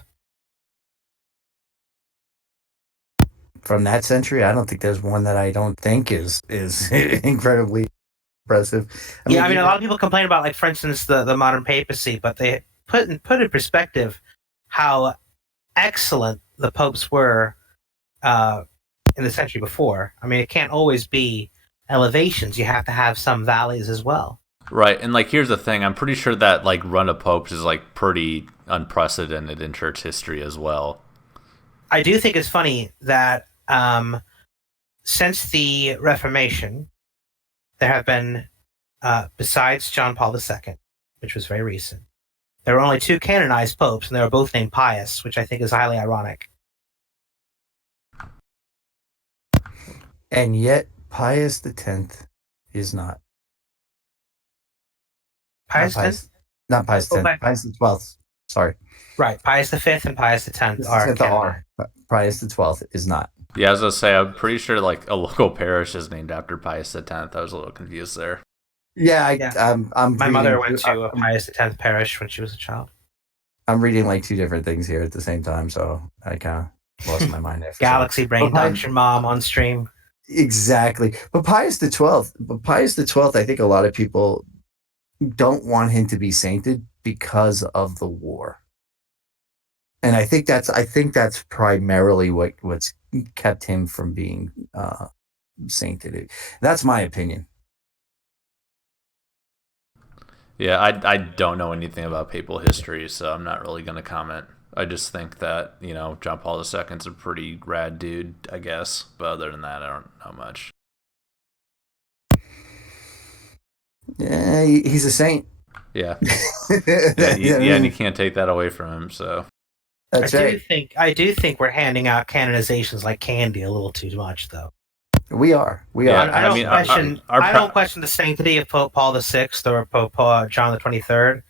From that century, I don't think there's one that I don't think is incredibly impressive. I mean, a lot of people complain about, like, for instance, the modern papacy, but they put in perspective how excellent the popes were in the century before. I mean, it can't always be elevations. You have to have some valleys as well. Right, and like here's the thing, I'm pretty sure that like run of popes is like pretty unprecedented in church history as well. I do think it's funny that since the Reformation, there have been, besides John Paul II, which was very recent, there were only 2 canonized popes, and they were both named Pius, which I think is highly ironic. And yet, Pius X is not. Pius X? Not Pius X. Pius XII. Sorry. Right. Pius V and Pius X are canon. Pius XII is not. Yeah, I was gonna say, I'm pretty sure like a local parish is named after Pius X. I was a little confused there. Yeah, my mother went to a Pius X parish when she was a child. I'm reading like 2 different things here at the same time, so I kind of lost my mind there. Galaxy brain dumps your mom on stream. Exactly. But Pius XII, I think a lot of people don't want him to be sainted because of the war. And I think that's primarily what's kept him from being sainted. That's my opinion. Yeah, I don't know anything about papal history, so I'm not really going to comment. I just think that, John Paul II's a pretty rad dude, I guess. But other than that, I don't know much. Yeah, he's a saint. Yeah. Yeah, And you can't take that away from him, so. That's right. I do think we're handing out canonizations like candy a little too much, though. We are. Yeah, I don't I mean, question. our I don't question the sanctity of Pope Paul VI or Pope John the 23rd,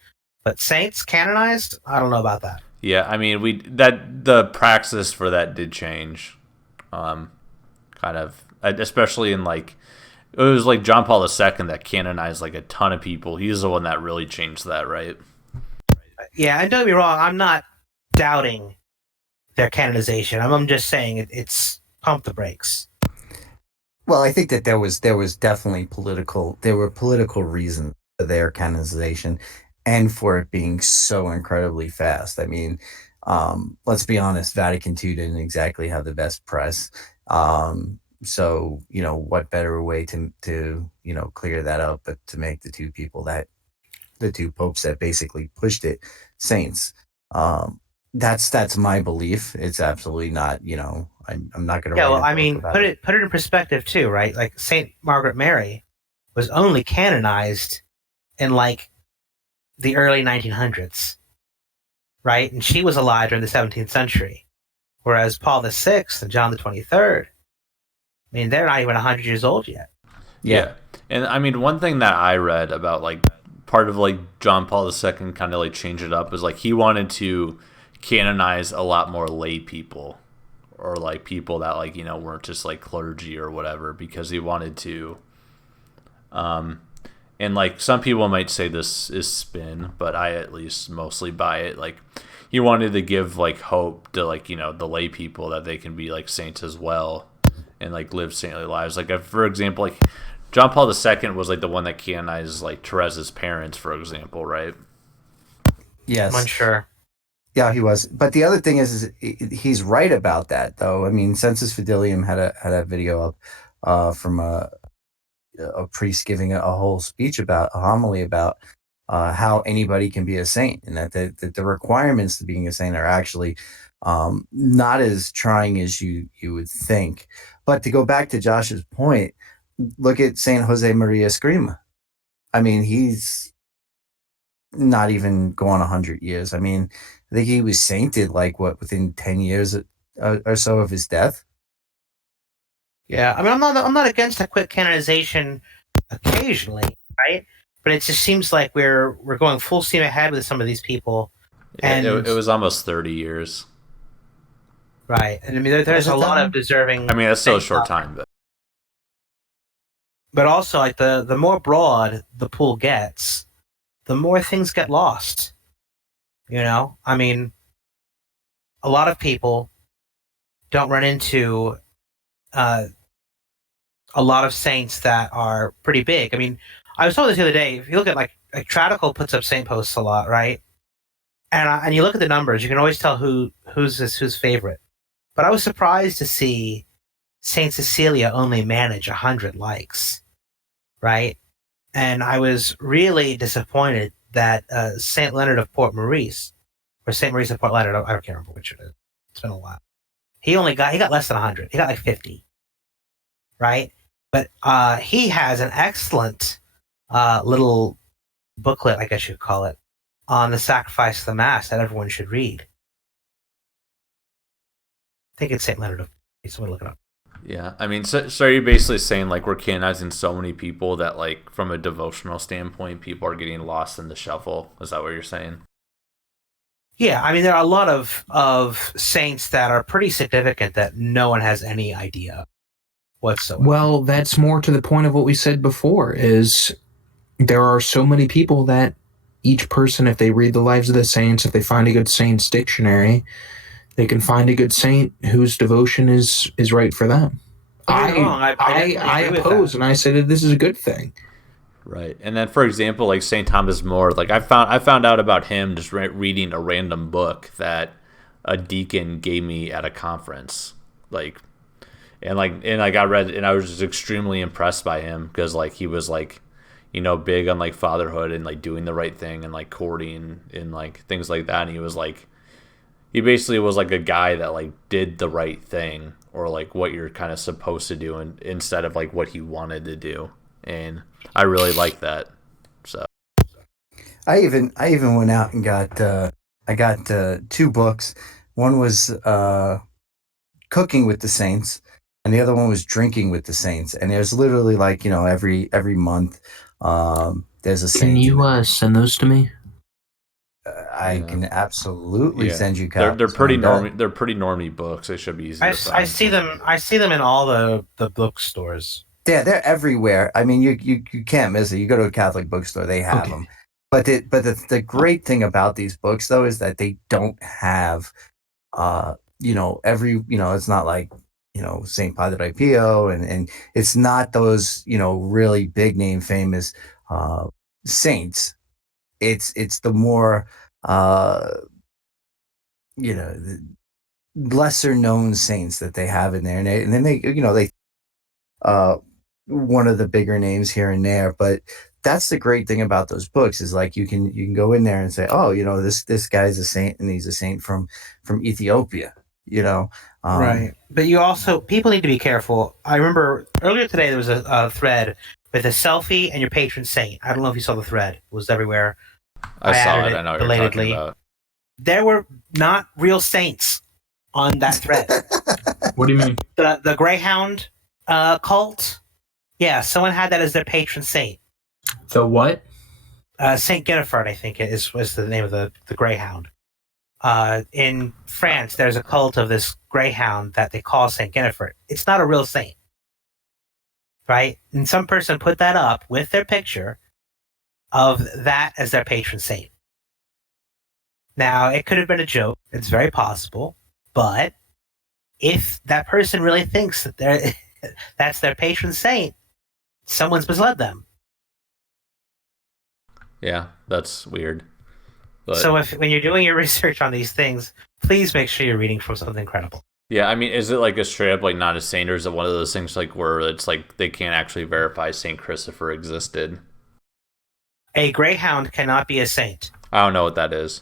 but saints canonized? I don't know about that. Yeah, I mean, the praxis for that did change, kind of, especially in like it was like John Paul II that canonized like a ton of people. He's the one that really changed that, right? Yeah, and don't get me wrong, I'm not doubting their canonization. I'm just saying it's pump the brakes. Well, I think that there was definitely political reasons for their canonization and for it being so incredibly fast. I mean, let's be honest, Vatican II didn't exactly have the best press. So, what better way to clear that up but to make the two popes that basically pushed it saints. That's my belief. It's absolutely not, I'm not going to. Yeah, well, I mean, put it in perspective too, right? Like Saint Margaret Mary was only canonized in like the early 1900s, right? And she was alive during the 17th century, whereas Paul VI and John the 23rd, I mean, they're not even 100 years old yet. Yeah, and I mean, one thing that I read about like part of like John Paul II kind of like change it up is like he wanted to canonize a lot more lay people, or like people that like weren't just like clergy or whatever, because he wanted to and like some people might say this is spin, but I at least mostly buy it. Like he wanted to give like hope to like the lay people that they can be like saints as well and like live saintly lives. Like for example, like John Paul II was like the one that canonized like Teresa's parents, for example, right? Yes, I'm unsure. Yeah, he was. But the other thing is he's right about that, though. I mean, Sensus Fidelium had a video up from a priest giving a whole speech a homily about how anybody can be a saint, and that the requirements to being a saint are actually not as trying as you would think. But to go back to Josh's point, look at Saint Jose Maria Escrima. I mean, he's not even going 100 years. I mean, I think he was sainted like within 10 years or so of his death. Yeah, I mean, I'm not against a quick canonization occasionally, right? But it just seems like we're going full steam ahead with some of these people. Yeah, and it was almost 30 years. Right, and I mean, there's a lot of deserving. I mean, that's still a short time, but also like the more broad the pool gets, the more things get lost. I mean, a lot of people don't run into a lot of saints that are pretty big. I mean, I was told this the other day. If you look at like Tradical puts up saint posts a lot, right? And you look at the numbers, you can always tell who's favorite. But I was surprised to see Saint Cecilia only manage 100 likes, right? And I was really disappointed that Saint Leonard of Port Maurice, or Saint Maurice of Port Leonard, I can't remember which it is. It's been a while. He got less than 100. He got like 50, right? But he has an excellent little booklet, I guess you'd call it, on the sacrifice of the Mass that everyone should read. I think it's St. Leonard of. Someone look it up. Yeah, I mean, so you're basically saying like we're canonizing so many people that like from a devotional standpoint, people are getting lost in the shuffle. Is that what you're saying? Yeah, I mean, there are a lot of saints that are pretty significant that no one has any idea whatsoever. Well, that's more to the point of what we said before, is there are so many people that each person, if they read the lives of the saints, if they find a good saints dictionary, they can find a good saint whose devotion is right for them. I oppose, and I say that this is a good thing. Right, and then for example, like Saint Thomas More, like I found out about him just reading a random book that a deacon gave me at a conference, and I read, and I was just extremely impressed by him because like he was like, big on like fatherhood and like doing the right thing and like courting and like things like that. And he basically was like a guy that like did the right thing, or like what you're kind of supposed to do, instead of like what he wanted to do. And I really like that. So I even went out and got I got 2 books. One was Cooking with the Saints, and the other one was Drinking with the Saints. And there's literally like every month there's a saint. Can you send those to me? I can absolutely send you copies. They're pretty normie books. They should be easy to find. I see them in all the bookstores. Yeah, they're everywhere. I mean, you can't miss it. You go to a Catholic bookstore, they have them. But the great thing about these books though is that they don't have it's not like Saint Padre Pio, and it's not those really big name famous saints. It's the more the lesser known saints that they have in there, and then they one of the bigger names here and there. But that's the great thing about those books is like you can go in there and say, oh, this guy's a saint, and he's a saint from Ethiopia. Right. But people need to be careful. I remember earlier today there was a thread with a selfie and your patron saint. I don't know if you saw the thread. It was everywhere. I saw it. I know what you're talking about. There were not real saints on that thread. What do you mean? The Greyhound cult. Yeah, someone had that as their patron saint. The what? Saint Guinevere, I think was the name of the Greyhound. In France, there's a cult of this greyhound that they call Saint Guinevere. It's not a real saint, right? And some person put that up with their picture of that as their patron saint. Now, it could have been a joke. It's very possible. But if that person really thinks that that's their patron saint, someone's misled them. Yeah, that's weird. But, so when you're doing your research on these things, please make sure you're reading from something credible. Yeah, I mean, is it like a straight up like not a saint, or is it one of those things like where it's like they can't actually verify Saint Christopher existed? A greyhound cannot be a saint. I don't know what that is.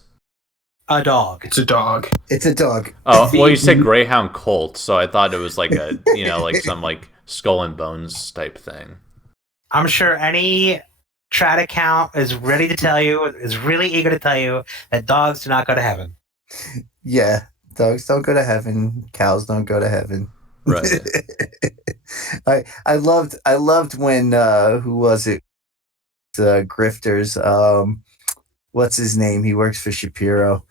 A dog. It's a dog. It's a dog. Oh, well, you said Greyhound cult, so I thought it was like a like some like Skull and Bones type thing. I'm sure any trad account is ready to tell you, is really eager to tell you that dogs do not go to heaven. Yeah, dogs don't go to heaven. Cows don't go to heaven. Right. I loved when who was it? The grifters. What's his name? He works for Shapiro.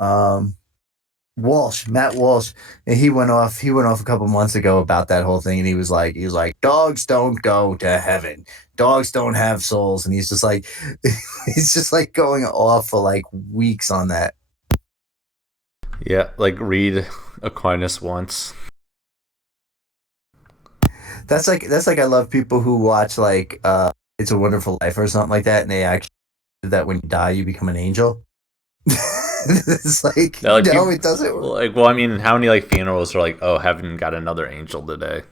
Matt Walsh, and he went off a couple months ago about that whole thing, and he was like, dogs don't go to heaven, dogs don't have souls, and he's just like going off for like weeks on that. Yeah, like read Aquinas once. That's like I love people who watch like It's a Wonderful Life or something like that, and they actually that when you die you become an angel. It's like, yeah, like no, it doesn't work. Like, well, I mean, how many like funerals are like, oh, heaven got another angel today?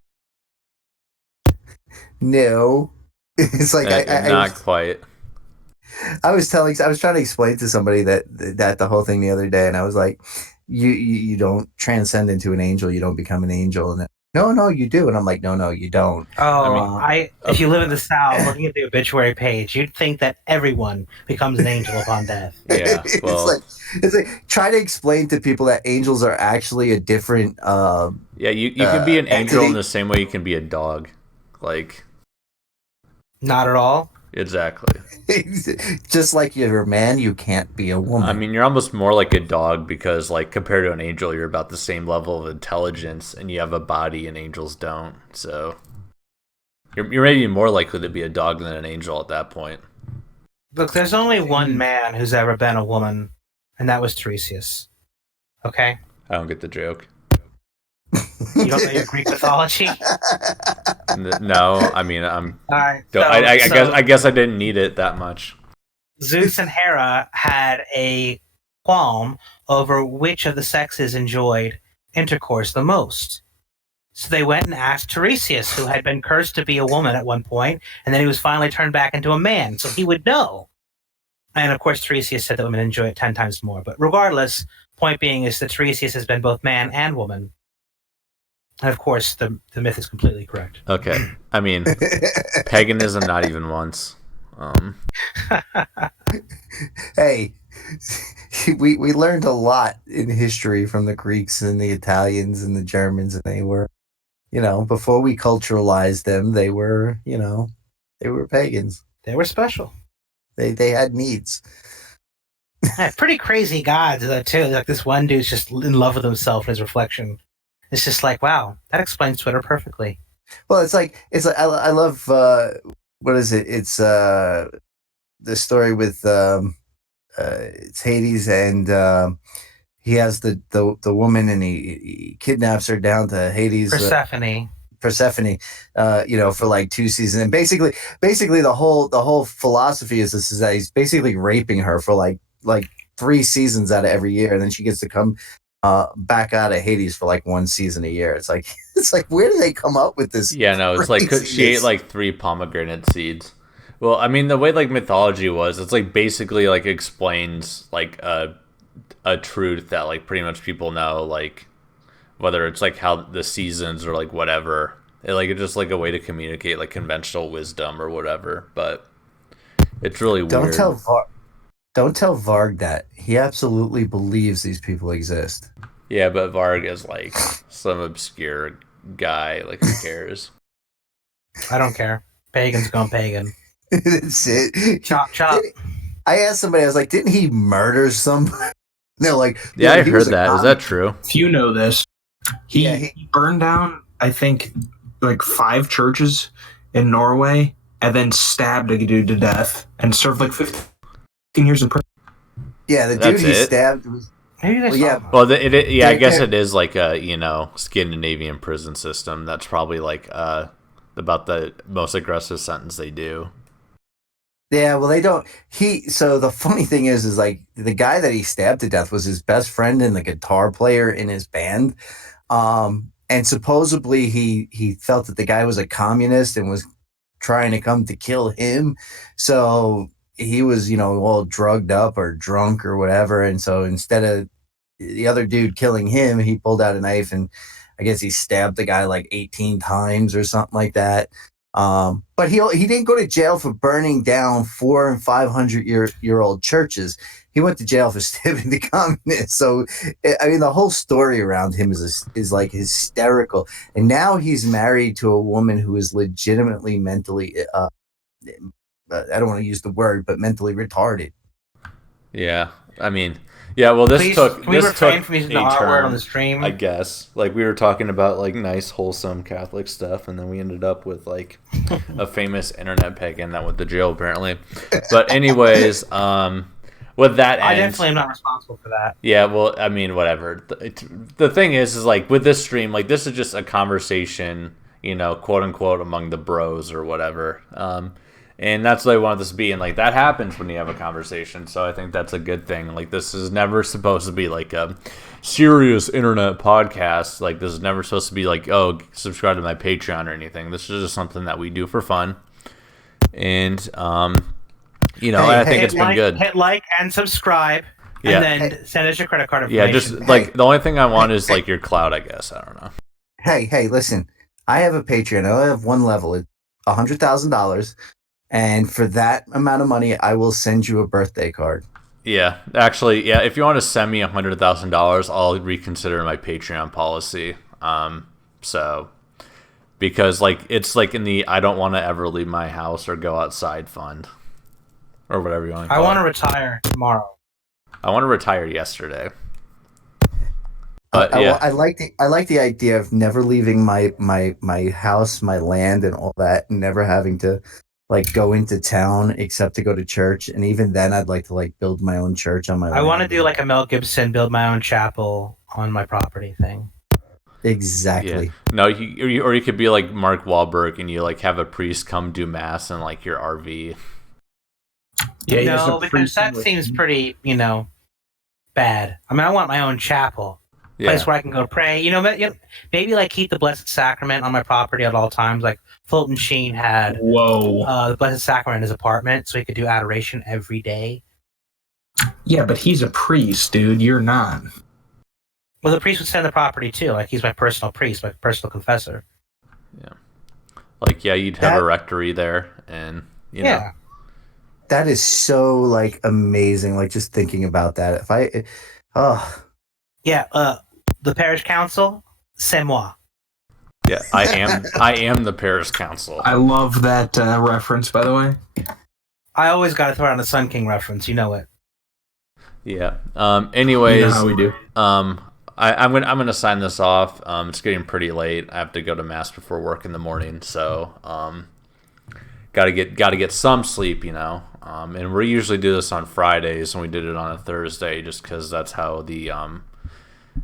No, it's like not quite. I was trying to explain to somebody that the whole thing the other day, and I was like, you don't transcend into an angel, you don't become an angel, and no, you do, and I'm like, no, you don't. Oh, if you live in the South, looking at the obituary page, you'd think that everyone becomes an angel upon death. Yeah, well, it's like try to explain to people that angels are actually a different. Yeah, you can be an angel entity. in the same way you can be a dog, like. Not at all. Exactly. Just like you're a man, you can't be a woman. I mean, you're almost more like a dog because, like, compared to an angel, you're about the same level of intelligence, and you have a body, and angels don't. So, you're maybe more likely to be a dog than an angel at that point. Look, there's only one man who's ever been a woman, and that was Tiresias. Okay? I don't get the joke. You don't know your Greek mythology? No, I mean, All right. I guess I didn't need it that much. Zeus and Hera had a qualm over which of the sexes enjoyed intercourse the most. So they went and asked Tiresias, who had been cursed to be a woman at one point, and then he was finally turned back into a man, so he would know. And of course, Tiresias said that women enjoy it 10 times more. But regardless, point being is that Tiresias has been both man and woman. And of course, the myth is completely correct. Okay. I mean, paganism, not even once. Hey, we learned a lot in history from the Greeks and the Italians and the Germans, and they were, before we culturalized them, they were, they were pagans. They were special. They had needs. Yeah, pretty crazy gods, though, too. Like this one dude's just in love with himself and his reflection. It's just like, wow, that explains Twitter perfectly. Well, it's like I love what is it? It's the story with it's Hades, and he has the woman, and he kidnaps her down to Hades. Persephone, for like 2 seasons, and basically the whole philosophy is that he's basically raping her for like 3 seasons out of every year, and then she gets to come back out of Hades for like 1 season a year. It's like where do they come up with this? Yeah, no, it's like she ate like 3 pomegranate seeds. Well, I mean, the way like mythology was, it's like basically like explains like a truth that like pretty much people know, like whether it's like how the seasons or like whatever. It's just like a way to communicate like conventional wisdom or whatever. But it's really weird. Don't tell Varg that. He absolutely believes these people exist. Yeah, but Varg is like some obscure guy. Like, who cares? I don't care. Pagan's gone pagan. That's it. Chop, chop. I asked somebody, I was like, didn't he murder somebody? They're like, yeah, I heard that. Is that true? If you know this, he burned down, I think, like 5 churches in Norway, and then stabbed a dude to death and served like 15 years in prison. Yeah, the dude he stabbed was. Well, I guess it is like a Scandinavian prison system. That's probably like about the most aggressive sentence they do. Yeah, well, they don't. So the funny thing is like the guy that he stabbed to death was his best friend and the guitar player in his band, and supposedly he felt that the guy was a communist and was trying to come to kill him. So he was, all drugged up or drunk or whatever. And so instead of the other dude killing him, he pulled out a knife and I guess he stabbed the guy like 18 times or something like that. But he didn't go to jail for burning down 400 and 500-year-old churches. He went to jail for stabbing the communists. So, I mean, the whole story around him is like hysterical. And now he's married to a woman who is legitimately mentally I don't want to use the word, but mentally retarded. Yeah, I mean, yeah. Well, this took from using the R word on the stream? I guess. Like we were talking about like nice, wholesome Catholic stuff, and then we ended up with like a famous internet pagan that went to jail apparently. But anyways, with that, I definitely am not responsible for that. Yeah, well, I mean, whatever. The thing is like with this stream, like this is just a conversation, quote unquote, among the bros or whatever. And that's what I wanted this to be. And, like, that happens when you have a conversation. So I think that's a good thing. Like, this is never supposed to be, like, a serious internet podcast. Like, this is never supposed to be, like, oh, subscribe to my Patreon or anything. This is just something that we do for fun. And, I think it's been good. Hit like and subscribe. Yeah. And then send us your credit card information. Yeah, just, like, the only thing I want is, like, your clout, I guess. I don't know. Hey, listen. I have a Patreon. I only have one level. It's $100,000. And for that amount of money, I will send you a birthday card. Yeah, actually, yeah. If you want to send me $100,000, I'll reconsider my Patreon policy. Because like it's like in the I don't want to ever leave my house or go outside fund, or whatever you want to call it. I want to retire tomorrow. I want to retire yesterday. But I like the idea of never leaving my house, my land, and all that, and never having to like go into town except to go to church. And even then I'd like to like build my own church on my land. I want to do like a Mel Gibson, build my own chapel on my property thing. Exactly. Yeah. No, you could be like Mark Wahlberg and you like have a priest come do mass in like your RV. Yeah, no, because that seems pretty, bad. I mean, I want my own chapel. Yeah. place where I can go pray. Maybe like keep the Blessed Sacrament on my property at all times. Like Fulton Sheen had Whoa. the Blessed Sacrament in his apartment, so he could do adoration every day. Yeah, but he's a priest, dude. You're not. Well, the priest would send the property too. Like he's my personal priest, my personal confessor. Like, yeah, you'd have a rectory there, and you know. That is so like amazing. Like just thinking about that. The parish council, c'est moi. Yeah, I am the parish council. I love that reference, by the way. I always got to throw out a Sun King reference. You know it. Yeah. Anyways, You know how we do. I'm gonna sign this off. It's getting pretty late. I have to go to mass before work in the morning, so gotta get some sleep, you know. And we usually do this on Fridays, and we did it on a Thursday just because that's how the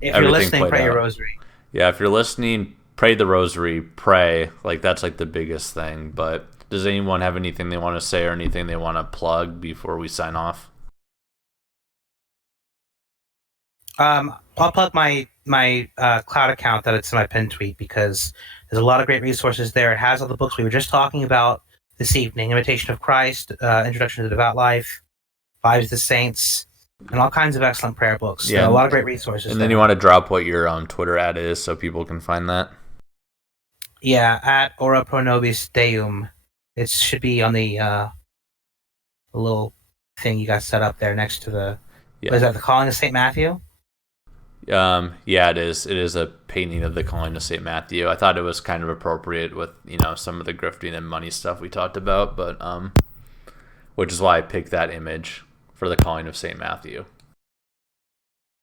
If you're listening, pray your rosary. Yeah, if you're listening, pray the rosary. Pray, like that's like the biggest thing. But does anyone have anything they want to say or anything they want to plug before we sign off? I'll plug my cloud account that it's in my pin tweet because there's a lot of great resources there. It has all the books we were just talking about this evening: Imitation of Christ, Introduction to the Devout Life, Lives of the Saints, and all kinds of excellent prayer books. Yeah, a lot of great resources. And then you want to drop what your Twitter ad is so people can find that. Yeah, at Ora Pro Nobis Deum. It should be on the little thing you got set up there next to the. Yeah. What is that, the Calling of St. Matthew? Yeah, it is. It is a painting of the Calling of St. Matthew. I thought it was kind of appropriate with, you know, some of the grifting and money stuff we talked about, but which is why I picked that image for the Calling of St. Matthew.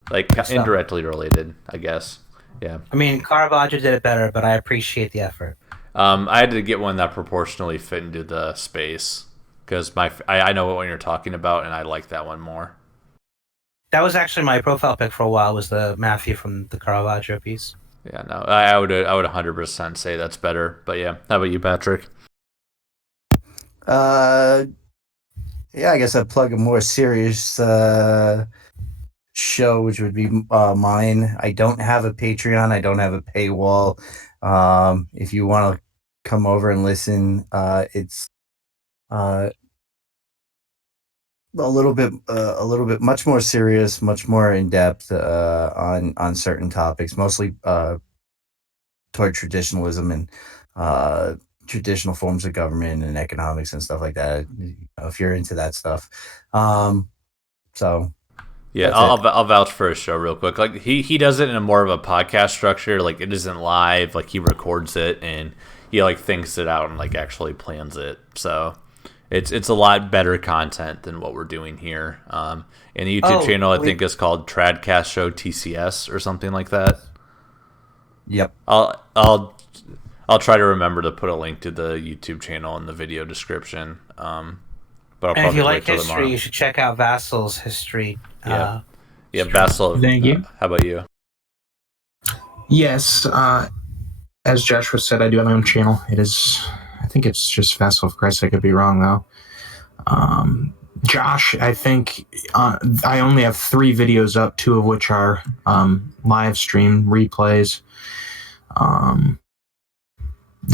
Like indirectly related, I guess. Yeah. I mean, Caravaggio did it better, but I appreciate the effort. I had to get one that proportionally fit into the space because I know what one you're talking about, and I like that one more. That was actually my profile pic for a while. Was the Matthew from the Caravaggio piece? Yeah, no, I would 100% say that's better. But yeah, how about you, Patrick? Yeah, I guess I'd plug a more serious show, which would be mine. I don't have a Patreon. I don't have a paywall. If you want to come over and listen, it's a little bit much more serious, much more in depth on certain topics, mostly toward traditionalism and traditional forms of government and economics and stuff like that. You know, if you're into that stuff, so yeah, I'll vouch for his show real quick. Like he does it in a more of a podcast structure. Like it isn't live. Like he records it and he like thinks it out and like actually plans it. So. It's a lot better content than what we're doing here. And the YouTube channel, I think, is called Tradcast Show TCS or something like that. Yep. I'll try to remember to put a link to the YouTube channel in the video description. But I'll and if you like history, tomorrow. You should check out Vassal's history. Yeah, Vassal. Thank you. How about you? Yes, as Joshua said, I do have my own channel. It is. I think it's just Vassal of Christ. I could be wrong, though. Josh, I think I only have 3 videos up, 2 of which are live stream replays. The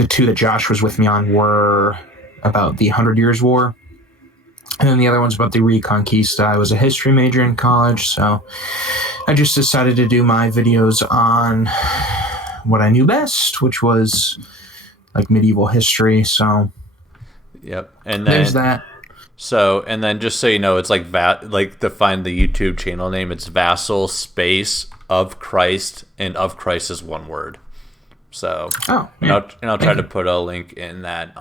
2 that Josh was with me on were about the 100 Years' War. And then the other one's about the Reconquista. I was a history major in college, so I just decided to do my videos on what I knew best, which was like medieval history. So yep, and then there's that. So and then just so you know, it's like to find the YouTube channel name, it's Vassal space of Christ, and of Christ is one word. So I'll try to put a link in that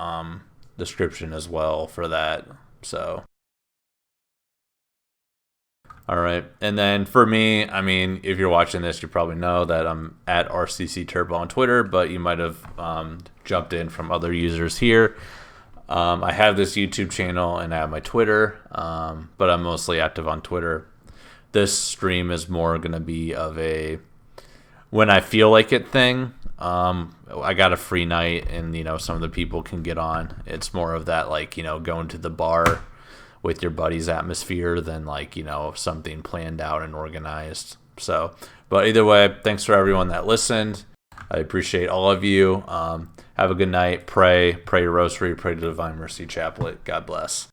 description as well for that. So all right, and then for me, I mean, if you're watching this, you probably know that I'm at RCC Turbo on Twitter, but you might have jumped in from other users here. I have this YouTube channel and I have my Twitter, but I'm mostly active on Twitter. This stream is more going to be of a when I feel like it thing. I got a free night and, you know, some of the people can get on. It's more of that, like, you know, going to the bar with your buddies atmosphere than like, you know, something planned out and organized. So, but either way, thanks for everyone that listened. I appreciate all of you. Have a good night. Pray your rosary, pray to Divine Mercy Chaplet. God bless.